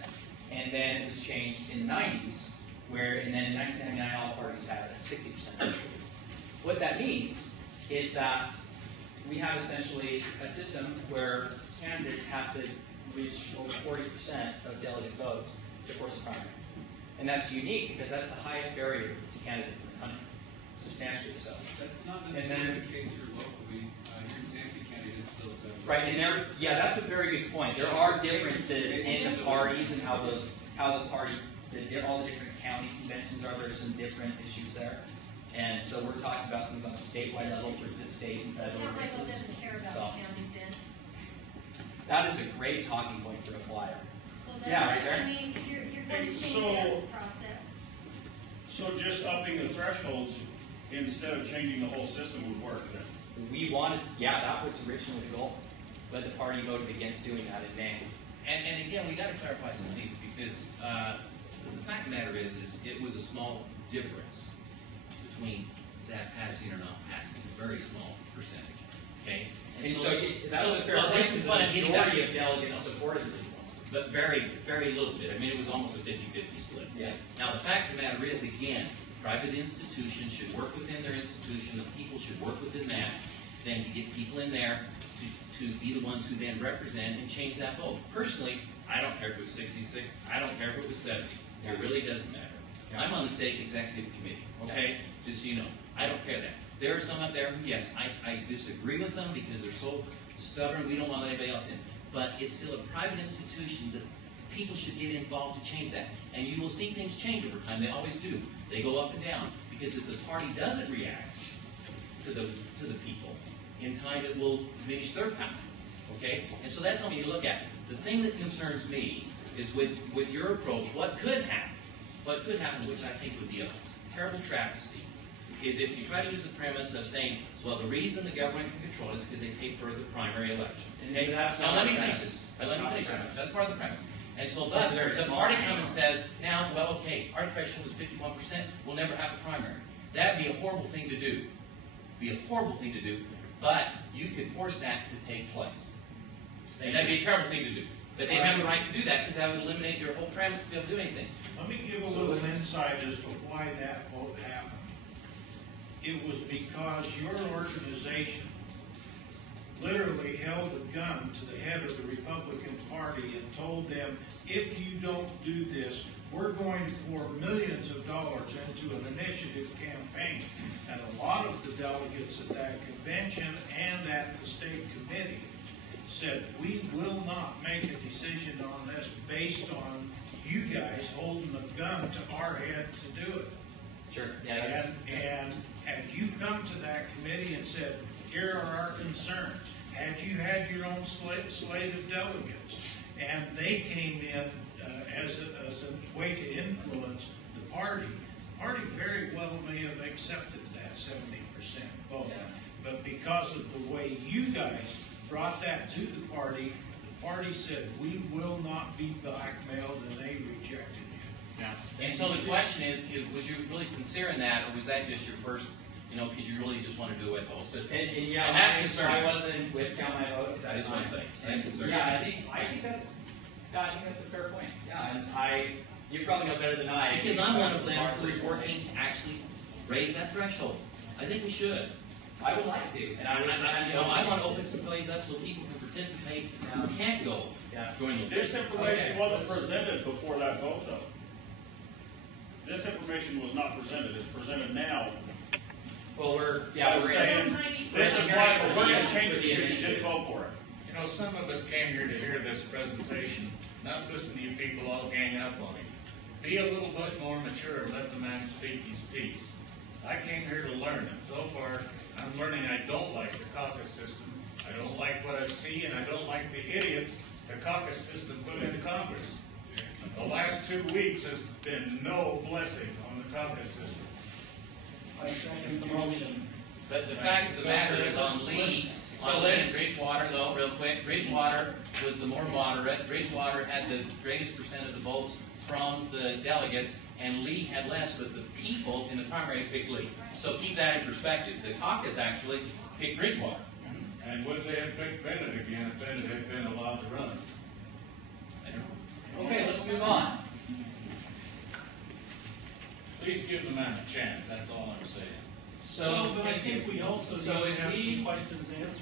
And then it was changed in the 90s, and then in 1999, all parties had a 60% threshold. What that means is that we have essentially a system where candidates have to reach over 40% of delegates' votes to force a primary. And that's unique because that's the highest barrier to candidates in the country, substantially so. That's not And necessarily then- the case here locally. Here in Sanford County, it's still 7. Right, and there, yeah, that's a very good point. There are differences in the parties and how the party, all the different county conventions are. There's some different issues there. And so we're talking about things on a statewide level for the state and federal Count races. Michael doesn't care about So, the counties then. that is a great talking point for a flyer. Well, does Yeah, right it? there. I mean, you're going to change So- that process. So just upping the thresholds instead of changing the whole system would work then? We wanted, yeah, that was originally the goal, but the party voted against doing that in May. And again, we gotta clarify some things, because, the fact of the matter is it was a small difference between that passing or not passing, a very small percentage, okay? And so that was a fair well, point, this is because what the I'm getting at. majority of delegates supported the reform. But very, very little bit. I mean, it was almost a 50-50 split. Yeah. Now, the fact of the matter is, again, private institutions should work within their institution, the people should work within that, then to get people in there to be the ones who then represent and change that vote. Personally, I don't care if it was 66, I don't care if it was 70. It really doesn't matter. I'm on the state executive committee, okay? Just so you know, I don't care that. There are some up there who, yes, I disagree with them because they're so stubborn, we don't want anybody else in. But it's still a private institution that people should get involved to change that. And you will see things change over time, they always do. They go up and down, because if the party doesn't react to the people, in time it will diminish their power, okay? And so that's something you look at. The thing that concerns me is with your approach, what could happen, which I think would be a terrible travesty, is if you try to use the premise of saying, well, the reason the government can control it is because they pay for the primary election. And maybe that's Now, not let the me finish premise. this. That's Let me not the finish this. premise. That's part of the premise. And so thus, That's very the small. party comes and says, now, well, okay, our threshold is 51%, we'll never have the primary. That'd be a horrible thing to do. Be a horrible thing to do, but you could force that to take place. And that'd be a terrible thing to do. But they have the right to do that, because that would eliminate your whole premise to be able to do anything. Let me give a little insight as to why that vote happened. It was because your organization literally held a gun to the head of the Republican Party and told them, if you don't do this, we're going to pour millions of dollars into an initiative campaign. And a lot of the delegates at that convention and at the state committee said, we will not make a decision on this based on you guys holding a gun to our head to do it. Sure, yeah, that's, And you come to that committee and said, here are our concerns. Had you had your own slate of delegates, and they came in as a way to influence the party very well may have accepted that 70% vote. Yeah. But because of the way you guys brought that to the party said, we will not be blackmailed, and they rejected you. Yeah. And so the question is, was you really sincere in that, or was that just your first, because you really just want to do away with the whole system? and yeah, And that concerns I me. wasn't with Count My Vote at that I just want to time. say, that concerns me. Yeah, I think that's a fair point. Yeah, and you probably know better than I. Because I'm one of them who's working to actually raise that threshold. I think we should. I would like to, and I want to open some plays up so people can participate who can't go during those. This information wasn't presented before that vote, though. This information was not presented, it's presented now. Well, we're saying, this is why we're going to change it, because you didn't vote for it. Some of us came here to hear this presentation, not listen to you people all gang up on him. Be a little bit more mature and let the man speak his piece. I came here to learn, and so far, I'm learning I don't like the caucus system. I don't like what I see, and I don't like the idiots the caucus system put into Congress. The last 2 weeks has been no blessing on the caucus system. I second the motion. But the fact of the matter is on Lee, and Bridgewater, though, real quick, Bridgewater was the more moderate. Bridgewater had the greatest percent of the votes from the delegates, and Lee had less, but the people in the primary picked Lee. So keep that in perspective. The caucus actually picked Bridgewater. And would they have picked Bennett again if Bennett had been allowed to run? I don't know. Okay, let's move on. Please give the man a chance, that's all I'm saying. So, But I think we also need to have some questions answered.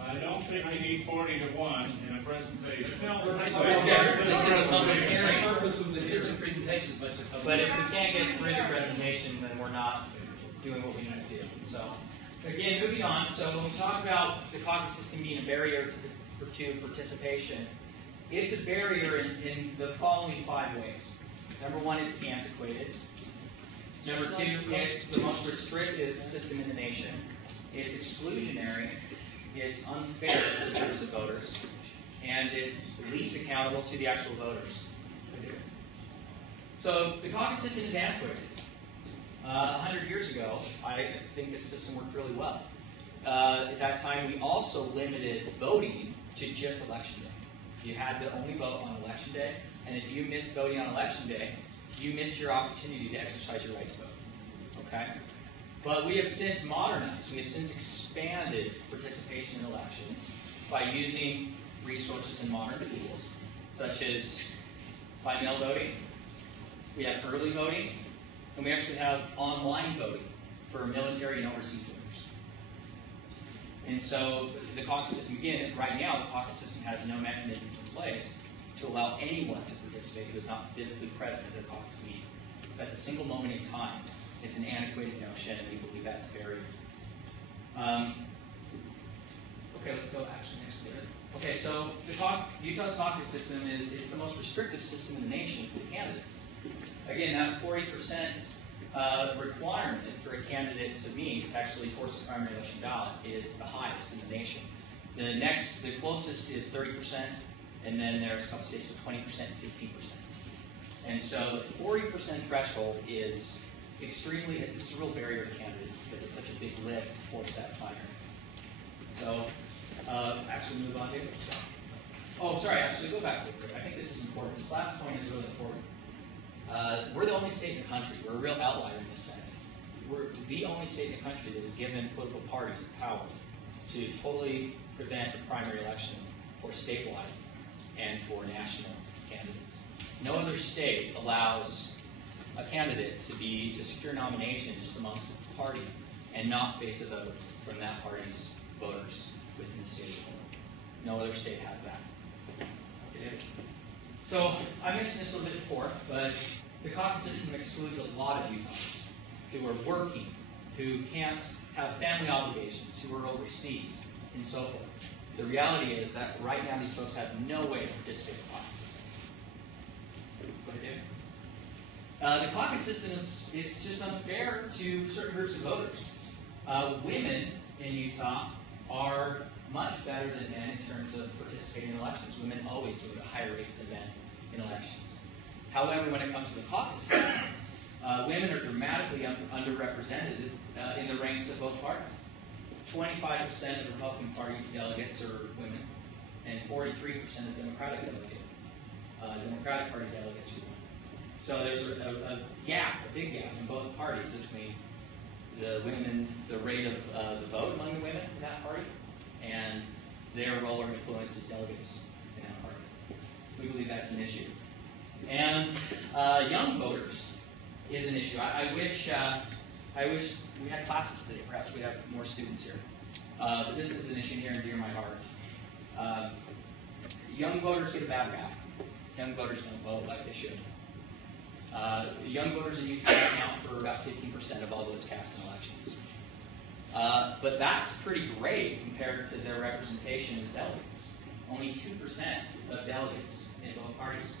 I don't think we need 40 to 1 in a presentation. This is a public hearing. This isn't a presentation as much as public But hearing. if we can't get through the presentation, then we're not doing what we need to do. So, again, moving on. So when we talk about the caucus system being a barrier to participation, it's a barrier in the following 5 ways. Number 1, it's antiquated. Number 2, it's the most restrictive system in the nation. It's exclusionary. It's unfair to groups of voters. And it's least accountable to the actual voters. So the caucus system is antiquated. 100 years ago, I think this system worked really well. At that time, we also limited voting to just election day. You had to only vote on election day, and if you missed voting on election day, you missed your opportunity to exercise your right to vote. Okay? But we have since modernized, we have since expanded participation in elections by using resources and modern tools, such as by mail voting. We have early voting, and we actually have online voting for military and overseas voters. And so the caucus system, again, right now the caucus system has no mechanism in place to allow anyone to participate who is not physically present at their caucus meeting. That's a single moment in time. It's an antiquated notion, and we believe that's a barrier. Okay, let's go actually next year. Okay, so Utah's caucus system is the most restrictive system in the nation to candidates. Again, that 40% requirement for a candidate to meet to actually force a primary election ballot is the highest in the nation. The closest is 30%, and then there's a couple states with 20% and 15%. And so the 40% threshold is extremely, it's a real barrier to candidates because it's such a big lift to force that primary. So, actually move on, David. Oh, sorry, actually go back a little bit. I think this is important. This last point is really important. We're the only state in the country, we're a real outlier in this sense. We're the only state in the country that has given political parties the power to totally prevent the primary election for statewide and for national candidates. No other state allows a candidate to secure nomination just amongst its party and not face a vote from that party's voters within the state. No other state has that. Okay. So I mentioned this a little bit before, but the caucus system excludes a lot of Utahns who are working, who can't have family obligations, who are overseas, and so forth. The reality is that right now these folks have no way to participate in the caucus system. Go ahead, David. The caucus system it's just unfair to certain groups of voters. Women in Utah are much better than men in terms of participating in elections. Women always vote at higher rates than men in elections. However, when it comes to the caucus system, women are dramatically underrepresented in the ranks of both parties. 25% of the Republican Party delegates are women, and 43% of Democratic Democratic Party delegates are women. So there's a gap, a big gap in both parties between the women, the rate of the vote among the women in that party, and their role or influence as delegates in that party. We believe that's an issue. And young voters is an issue. I wish we had classes today. Perhaps we'd have more students here. But this is an issue near and dear to my heart. Young voters get a bad rap. Young voters don't vote like they should. Young voters in Utah account for about 15% of all votes cast in elections. But that's pretty great compared to their representation as delegates. Only 2% of delegates in both parties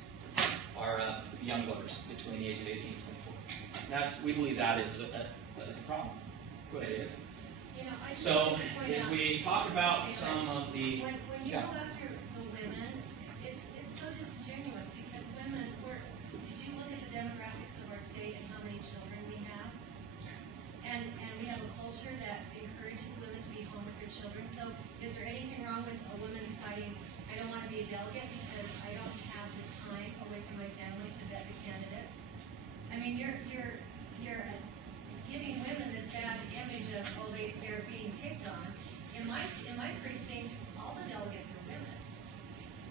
are young voters between the age of 18 and 24. We believe that is a problem. Go ahead, David. So, as we talk about some of the... When you go after the women, it's so disingenuous because women, did you look at the demographics of our state and how many children we have? And we have a culture that encourages women to be home with their children. So is there anything wrong with a woman deciding, I don't want to be a delegate because I don't have the time away from my family to vet the candidates? I mean, you're giving women this bad image of, oh, they're being picked on. In my precinct, all the delegates are women.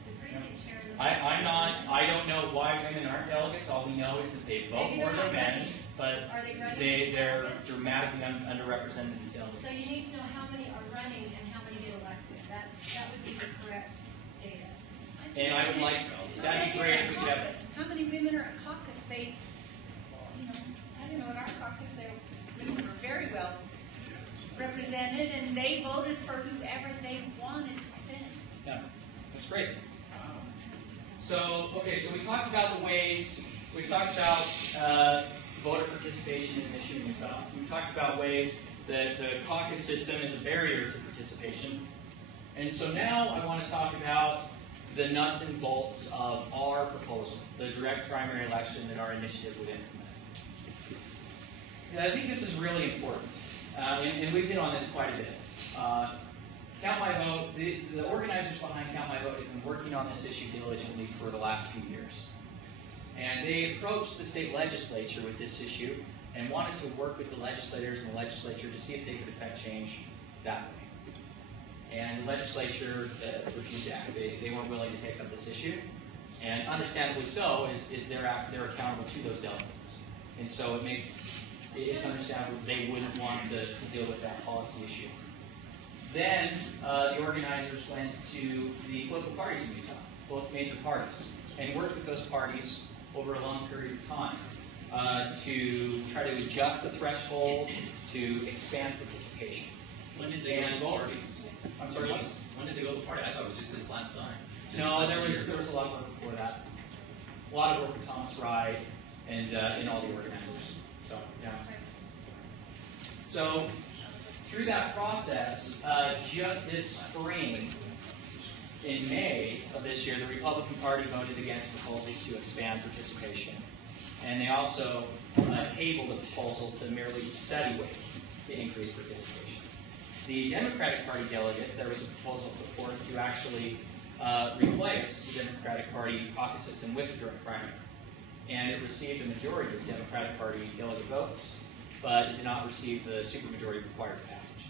The precinct chair and the precinct I don't know why women aren't delegates. All we know is that they vote more than men, but they're dramatically underrepresented as delegates. So you need to know how many are running and how many get elected. That would be the correct data. And I would like, that'd be great if we could have... How many women are at caucus? I don't know, in our caucus, women were very well represented, and they voted for whoever they wanted to send. Yeah, that's great. So, okay, so we talked about the ways, we've talked about voter participation as an issue in Utah. We've talked about ways that the caucus system is a barrier to participation. And so now I want to talk about the nuts and bolts of our proposal, the direct primary election that our initiative would implement. And I think this is really important, and we've hit on this quite a bit. Count My Vote, the organizers behind Count My Vote have been working on this issue diligently for the last few years. And they approached the state legislature with this issue and wanted to work with the legislators and the legislature to see if they could affect change that way. And the legislature refused to act. They weren't willing to take up this issue. And understandably so, is they're accountable to those delegates. And so it's understandable they wouldn't want to deal with that policy issue. Then the organizers went to the political parties in Utah, both major parties, and worked with those parties over a long period of time to try to adjust the threshold, to expand participation. When did they go to parties? I'm sorry, what? When did they go to party? I thought it was just this last time. No, there was a lot of work before that. A lot of work with Thomas Wright and all the organizers. So, yeah. So, through that process, just this spring, in May of this year, the Republican Party voted against proposals to expand participation. And they also tabled a proposal to merely study ways to increase participation. The Democratic Party delegates, there was a proposal put forth to actually replace the Democratic Party caucus system with a direct primary. And it received a majority of Democratic Party delegate votes, but it did not receive the supermajority required for passage.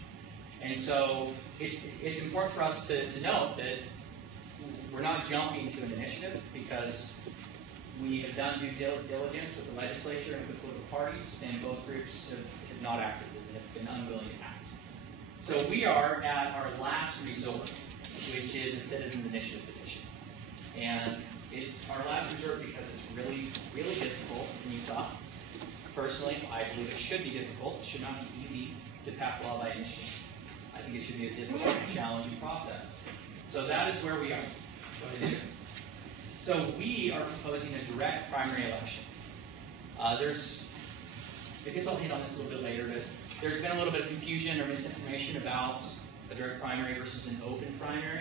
And so it's important for us to note that we're not jumping to an initiative because we have done due diligence with the legislature and with political parties, and both groups have not acted and have been unwilling to act. So we are at our last resort, which is a citizens initiative petition. And it's our last resort because it's really, really difficult in Utah. Personally, I believe it should be difficult. It should not be easy to pass law by initiative. I think it should be a difficult and challenging process. So that is where we are. So we are proposing a direct primary election. I guess I'll hit on this a little bit later, but there's been a little bit of confusion or misinformation about a direct primary versus an open primary.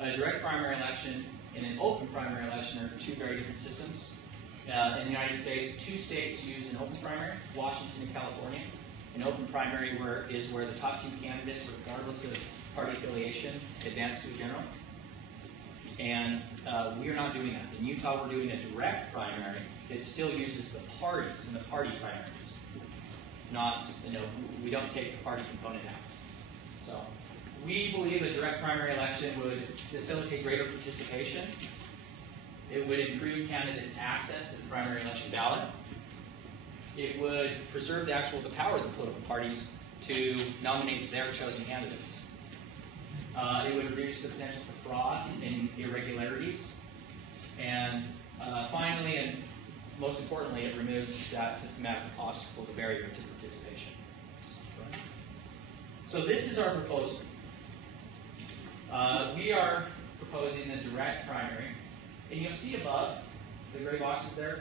A direct primary election and an open primary election are two very different systems. In the United States, 2 states use an open primary, Washington and California. An open primary is where the top 2 candidates, regardless of party affiliation, advance to a general. And we are not doing that. In Utah, we're doing a direct primary that still uses the parties and the party primaries. Not, we don't take the party component out. So we believe a direct primary election would facilitate greater participation. It would improve candidates' access to the primary election ballot. It would preserve the power of the political parties to nominate their chosen candidates. It would reduce the potential for fraud and irregularities. And finally, and most importantly, it removes that systematic obstacle, the barrier to participation. So this is our proposal. We are proposing a direct primary. And you'll see above, the gray boxes there,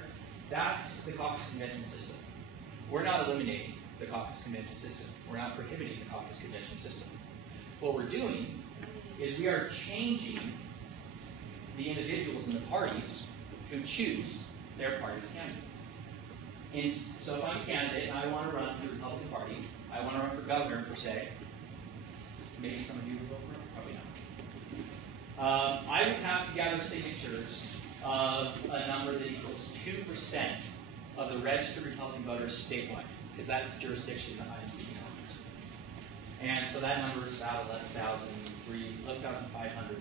that's the caucus convention system. We're not eliminating the caucus convention system. We're not prohibiting the caucus convention system. What we're doing is we are changing the individuals in the parties who choose their party's candidates. And so if I'm a candidate and I want to run for the Republican Party, I want to run for governor per se, maybe some of you would vote for him, probably not. I would have to gather signatures of a number that equals 2% of the registered Republican voters statewide, because that's the jurisdiction that I'm seeking office. And so that number is about 11,500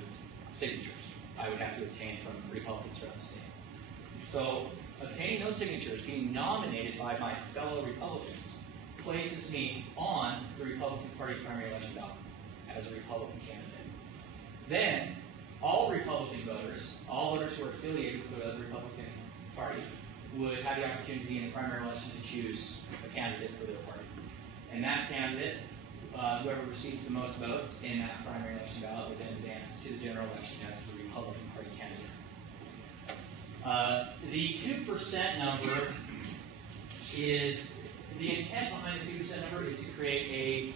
signatures I would have to obtain from Republicans throughout the state. So obtaining those signatures, being nominated by my fellow Republicans, places me on the Republican Party primary election ballot as a Republican candidate. Then, all Republican voters, all voters who are affiliated with the Republican Party, would have the opportunity in the primary election to choose a candidate for their party. And that candidate whoever receives the most votes in that primary election ballot would then advance to the general election as the Republican Party candidate. The 2% number is, the intent behind the 2% number is to create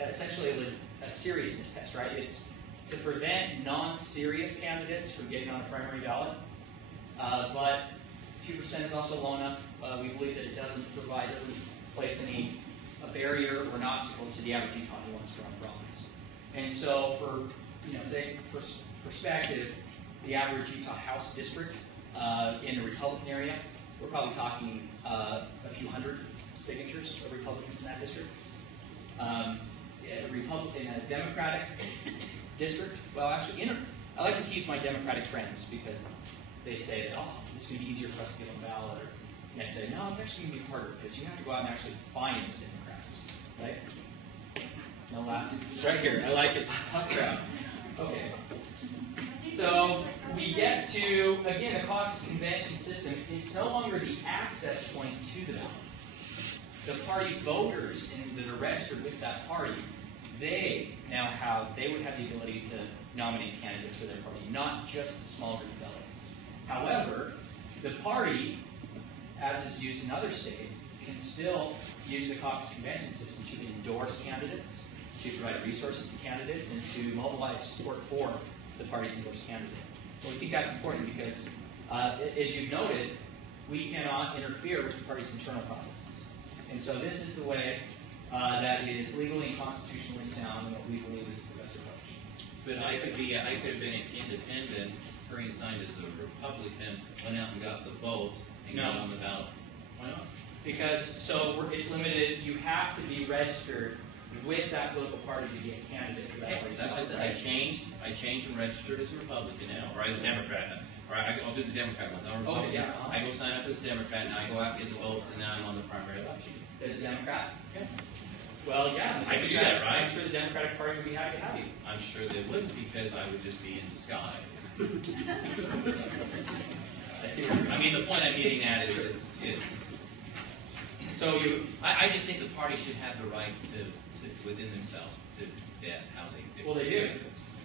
essentially a seriousness test, right? It's to prevent non-serious candidates from getting on a primary ballot, but 2% is also low enough. We believe that it doesn't place a barrier or an obstacle to the average Utah who wants to run for office. And so, for perspective, the average Utah House district in the Republican area, we're probably talking a few hundred signatures of Republicans in that district. In a Democratic district, well, actually, I like to tease my Democratic friends because they say that, oh, this is going to be easier for us to get on the ballot. And I say, no, it's actually going to be harder because you have to go out and actually find those Democrats, right? No laughs. It's right here. I like it. Tough crowd. Okay. So we get to, again, a caucus convention system. It's no longer the access point to the ballot. The party voters that are registered with that party, they would have the ability to nominate candidates for their party, not just the small group of delegates. However, the party, as is used in other states, can still use the caucus convention system to endorse candidates, to provide resources to candidates, and to mobilize support for the party's endorsed candidate. Well, we think that's important because, as you've noted, we cannot interfere with the party's internal processes. And so this is the way that is legally and constitutionally sound and what we believe is the best approach. But I could have been an independent, Ephraim signed as a Republican, went out and got the votes and got on the ballot. Why not? Because, it's limited, you have to be registered with that political party to be a candidate for that party. That's what I said. I changed and registered as a Republican now, or as a Democrat. Or I'll do the Democrat ones. I'm a Republican. Okay, yeah. I go sign up as a Democrat, and I go out and get the votes, and now I'm on the primary election. As a Democrat? Okay. Well, yeah. I could do that, right? I'm sure the Democratic Party would be happy to have you. I'm sure they wouldn't, because I would just be in disguise. I mean, the point I'm getting at is I just think the party should have the right to within themselves to how they do. Well, they do.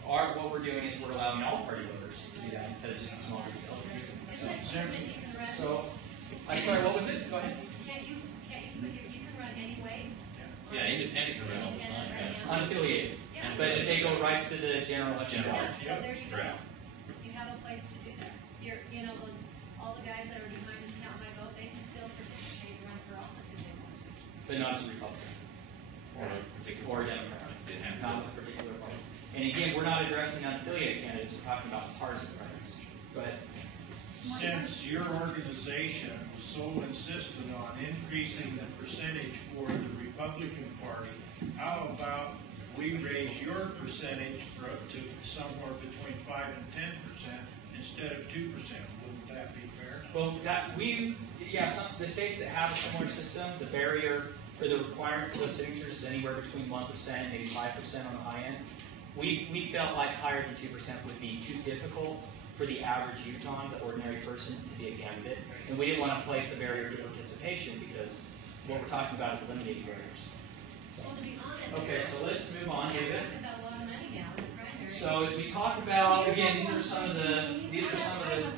What we're doing is we're allowing all party voters to do that instead of just a small group of voters. So, I'm sorry, what was it? Go ahead. Can't you can run anyway? Yeah, independent can run all the time. Yeah. Unaffiliated. Yeah. But they go right to the general election. Yes, so there you go. Right. You have a place to do that. All the guys that are behind this count my vote, they can still participate and run for office if they want to. But not as a Republican. Or a particular Or a Democrat. Didn't have to Not with a particular party. And again, we're not addressing unaffiliated candidates, we're talking about partisan primaries. Go ahead. Since your organization was so insistent on increasing the percentage for the Republican Party, how about we raise your percentage to somewhere between 5 and 10% instead of 2%? Wouldn't that be fair? Well, the states that have a similar system, the barrier for the requirement for those signatures is anywhere between 1% and maybe 5% on the high end. We felt like higher than 2% would be too difficult for the average Utahn, the ordinary person, to be a candidate. And we didn't want to place a barrier to participation because what we're talking about is eliminating barriers. Well, to be honest. Okay, so let's move on, David. I've got a lot of money now in the primary. So as we talked about, again, these are some of the,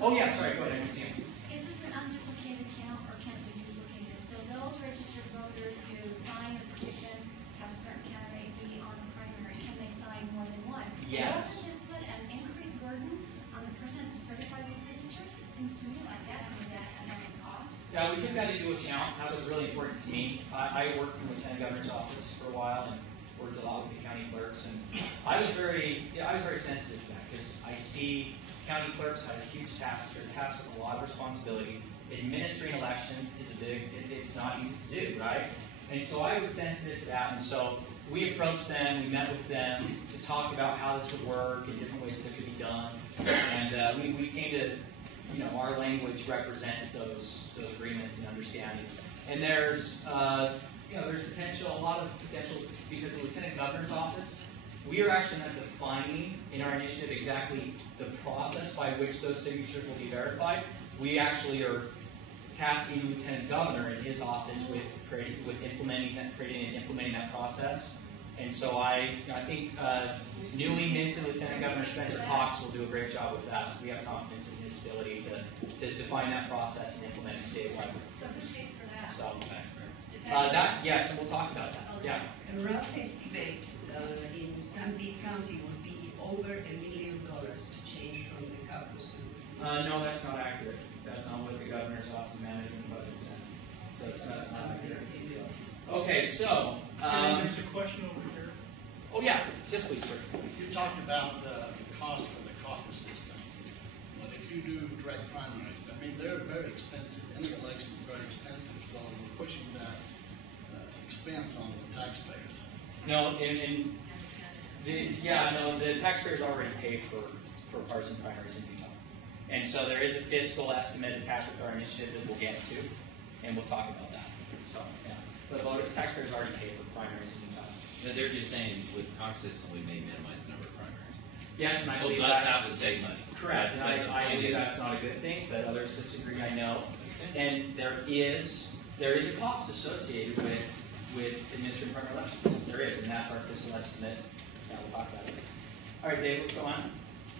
oh yeah, sorry, go ahead, Nancy. Is this an unduplicated count or can it be duplicated? So those registered voters who sign a petition, have a certain candidate be on the primary, can they sign more than one? Yes. Doesn't just put an increased burden on the person as to certify those signatures? It seems to me like that's something that another cost. Yeah, we took that into account. That was really important to me. I worked in the Lieutenant Governor's office for a while and worked a lot with the county clerks, and I was very sensitive to that because I see county clerks have a huge task. They're tasked with a lot of responsibility. Administering elections it's not easy to do, right? And so I was sensitive to that, and so we approached them, we met with them to talk about how this would work and different ways that it could be done, and we came to, our language represents those agreements and understandings. And there's a lot of potential, because the Lieutenant Governor's office, we are actually not defining in our initiative exactly the process by which those signatures will be verified. We actually are tasking the Lieutenant Governor in his office with creating and implementing that process. And so I think newly minted Lieutenant Governor Spencer Cox will do a great job with that. We have confidence in his ability to define that process and implement it statewide. So who pays for that? So, The that, yes, and we'll talk about that. Yeah. A rough estimate in Sanpete County would be over $1 million to change from the caucus to. No, that's not accurate. That's not what the Governor's Office of Management and Budget said. So that's not accurate. Okay, so. There's a question over here. Oh, yeah. Yes, please, sir. You talked about the cost for the caucus system. But if you do direct primaries, I mean, they're very expensive. Any election is very expensive, so we're pushing that expense on the taxpayers. No, the taxpayers already pay for partisan primaries in Utah. And so there is a fiscal estimate attached with our initiative that we'll get to, and we'll talk about that. So, yeah. But taxpayers already pay for primaries in Utah. No, they're just saying with caucus system, we may minimize the number of primaries. Yes, and I so believe thus that's have to save money. Correct, and I believe that's not a good thing, but others disagree, I know. And there is a cost associated with administering primary elections. There is, and that's our fiscal estimate. Yeah, we'll talk about it. All right, Dave, let's go on.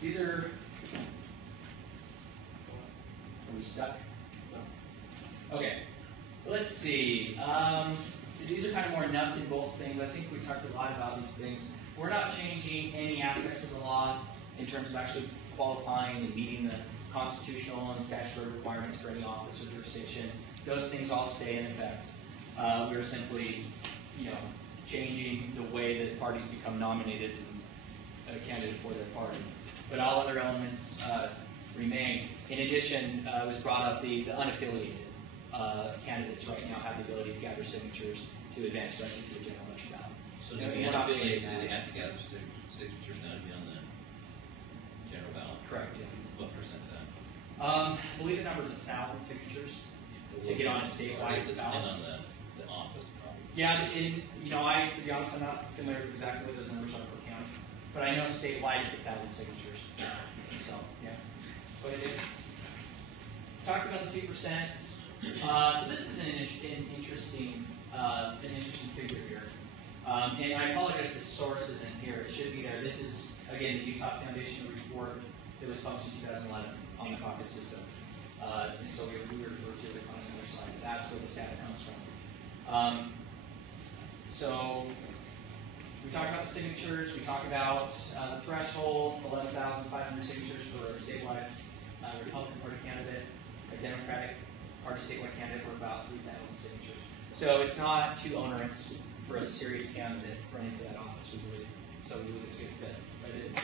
These are we stuck? Okay, let's see. These are kind of more nuts and bolts things. I think we talked a lot about these things. We're not changing any aspects of the law in terms of actually qualifying and meeting the constitutional and statutory requirements for any office or jurisdiction. Those things all stay in effect. We're simply, changing the way that parties become nominated and a candidate for their party. But all other elements remain. In addition, it was brought up the unaffiliated candidates right now have the ability to gather signatures to advance directly to the general election ballot. So do the unaffiliated, do they have to gather signatures now to be on the general ballot? Correct, yeah. What percent's that? I believe the number is 1,000 signatures to get on a statewide ballot. And on the office, probably. Yeah, to be honest, I'm not familiar with exactly what those numbers are per county, but I know statewide it's 1,000 signatures. So, yeah. Go ahead, Dave. Talked about the 2%. So this is an interesting figure here. And I apologize if the source isn't here. It should be there. This is, again, the Utah Foundation report that was published in 2011 on the caucus system. And so we refer to it on the other slide. That's where the data comes from. So we talk about the signatures. We talk about the threshold, 11,500 signatures for a statewide Republican Party candidate. A Democratic Party statewide candidate were about 3,000 signatures. So it's not too onerous for a serious candidate running for that office, we believe. So we believe it's a good fit.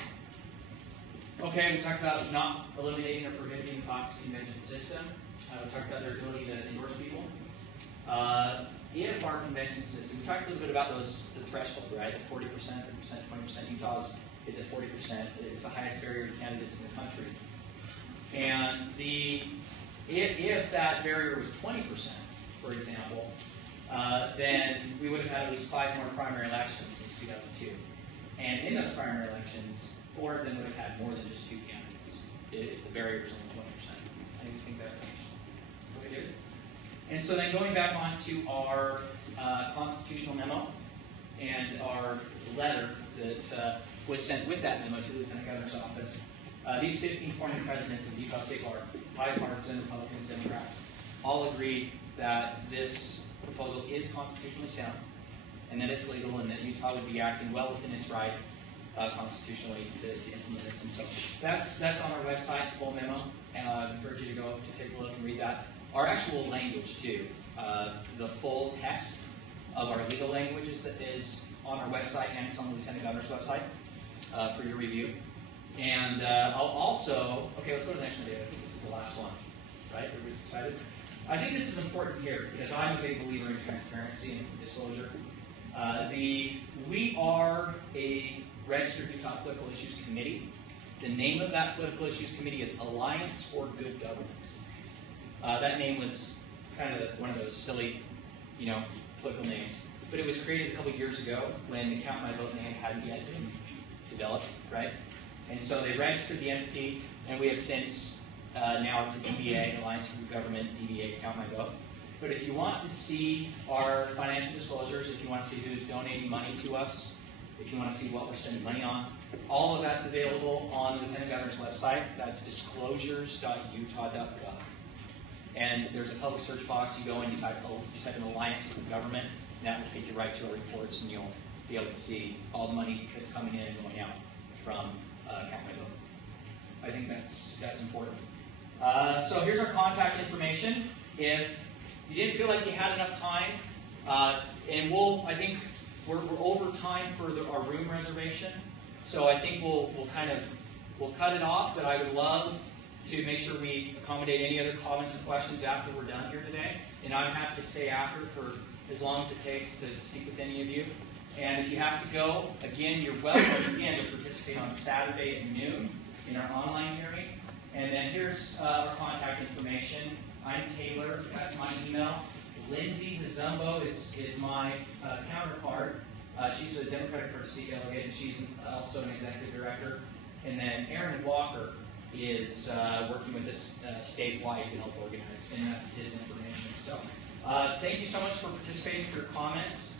Okay, we talked about not eliminating or prohibiting the caucus convention system. We talked about their ability to endorse people. If our convention system, we talked a little bit about the threshold, right? The 40%, 50%, 20%. Utah's is at 40%. It's the highest barrier to candidates in the country. And if that barrier was 20%, for example, then we would have had at least 5 more primary elections since 2002. And in those primary elections, 4 of them would have had more than just 2 candidates if the barrier was only 20%. I think that's what we did. And so then going back on to our constitutional memo and our letter that was sent with that memo to the Lieutenant Governor's office, these 15 former presidents of Utah State Bar, bipartisan Republicans, Democrats, all agreed that this proposal is constitutionally sound and that it's legal and that Utah would be acting well within its right constitutionally to implement this. And so that's on our website, full memo, and I encourage you to go to take a look and read that. Our actual language too, the full text of our legal language is on our website and it's on the Lieutenant Governor's website for your review. And I'll also, okay, let's go to the next one, Dave. I think this is the last one, right? Everybody's excited? I think this is important here because I'm a big believer in transparency and disclosure. We are a registered Utah Political Issues Committee. The name of that political issues committee is Alliance for Good Government. That name was kind of one of those silly, political names. But it was created a couple years ago when the Count My Vote name hadn't yet been developed, right? And so they registered the entity, and we have since, now it's a DBA, Alliance for Good Government, DBA, Count My Vote. But if you want to see our financial disclosures, if you want to see who's donating money to us if you want to see what we're spending money on. All of that's available on the Lieutenant Governor's website. That's disclosures.utah.gov. And there's a public search box. You go in, you type in Alliance for Government, and that will take you right to our reports, and you'll be able to see all the money that's coming in and going out from Count My Vote. I think that's important. So here's our contact information. If you didn't feel like you had enough time, and I think we're over time for our room reservation, so I think we'll cut it off. But I would love to make sure we accommodate any other comments or questions after we're done here today, and I'm happy to stay after for as long as it takes to speak with any of you. And if you have to go, again, you're welcome again to participate on Saturday at noon in our online hearing. And then here's our contact information. I'm Taylor. That's my email. Lindsay Zazumbo is my counterpart. She's a Democratic Courtesy delegate, and she's also an executive director. And then Aaron Walker is working with us statewide to help organize, and that's his information. So thank you so much for participating, for your comments.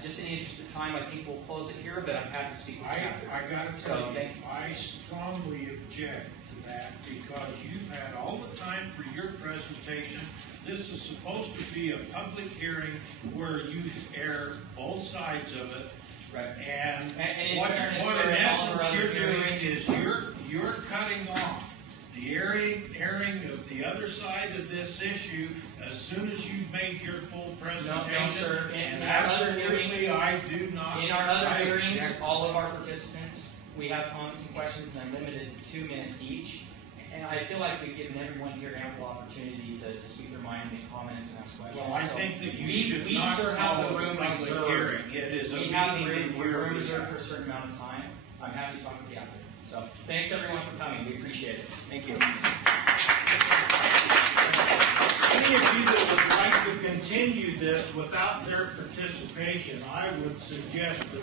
Just in the interest of time, I think we'll close it here, but I'm happy to speak with you after. I got to tell you, thank you. I strongly object to that because you've had all the time for your presentation. This is supposed to be a public hearing where you air both sides of it. Right. And what in essence you're doing is you're cutting off the airing of the other side of this issue as soon as you've made your full presentation. No, sir. And absolutely, I do not. In our other hearings, all of our participants, we have comments and questions, and they're limited to 2 minutes each. And I feel like we've given everyone here ample opportunity to speak their mind and make comments and ask questions. Well, I think that you should not have the call it room a public reserved. hearing. It is a We have meeting the room reserved for a certain amount of time. I'm happy to talk to you after. So thanks everyone for coming. We appreciate it. Thank you. Any of you that would like to continue this without their participation, I would suggest that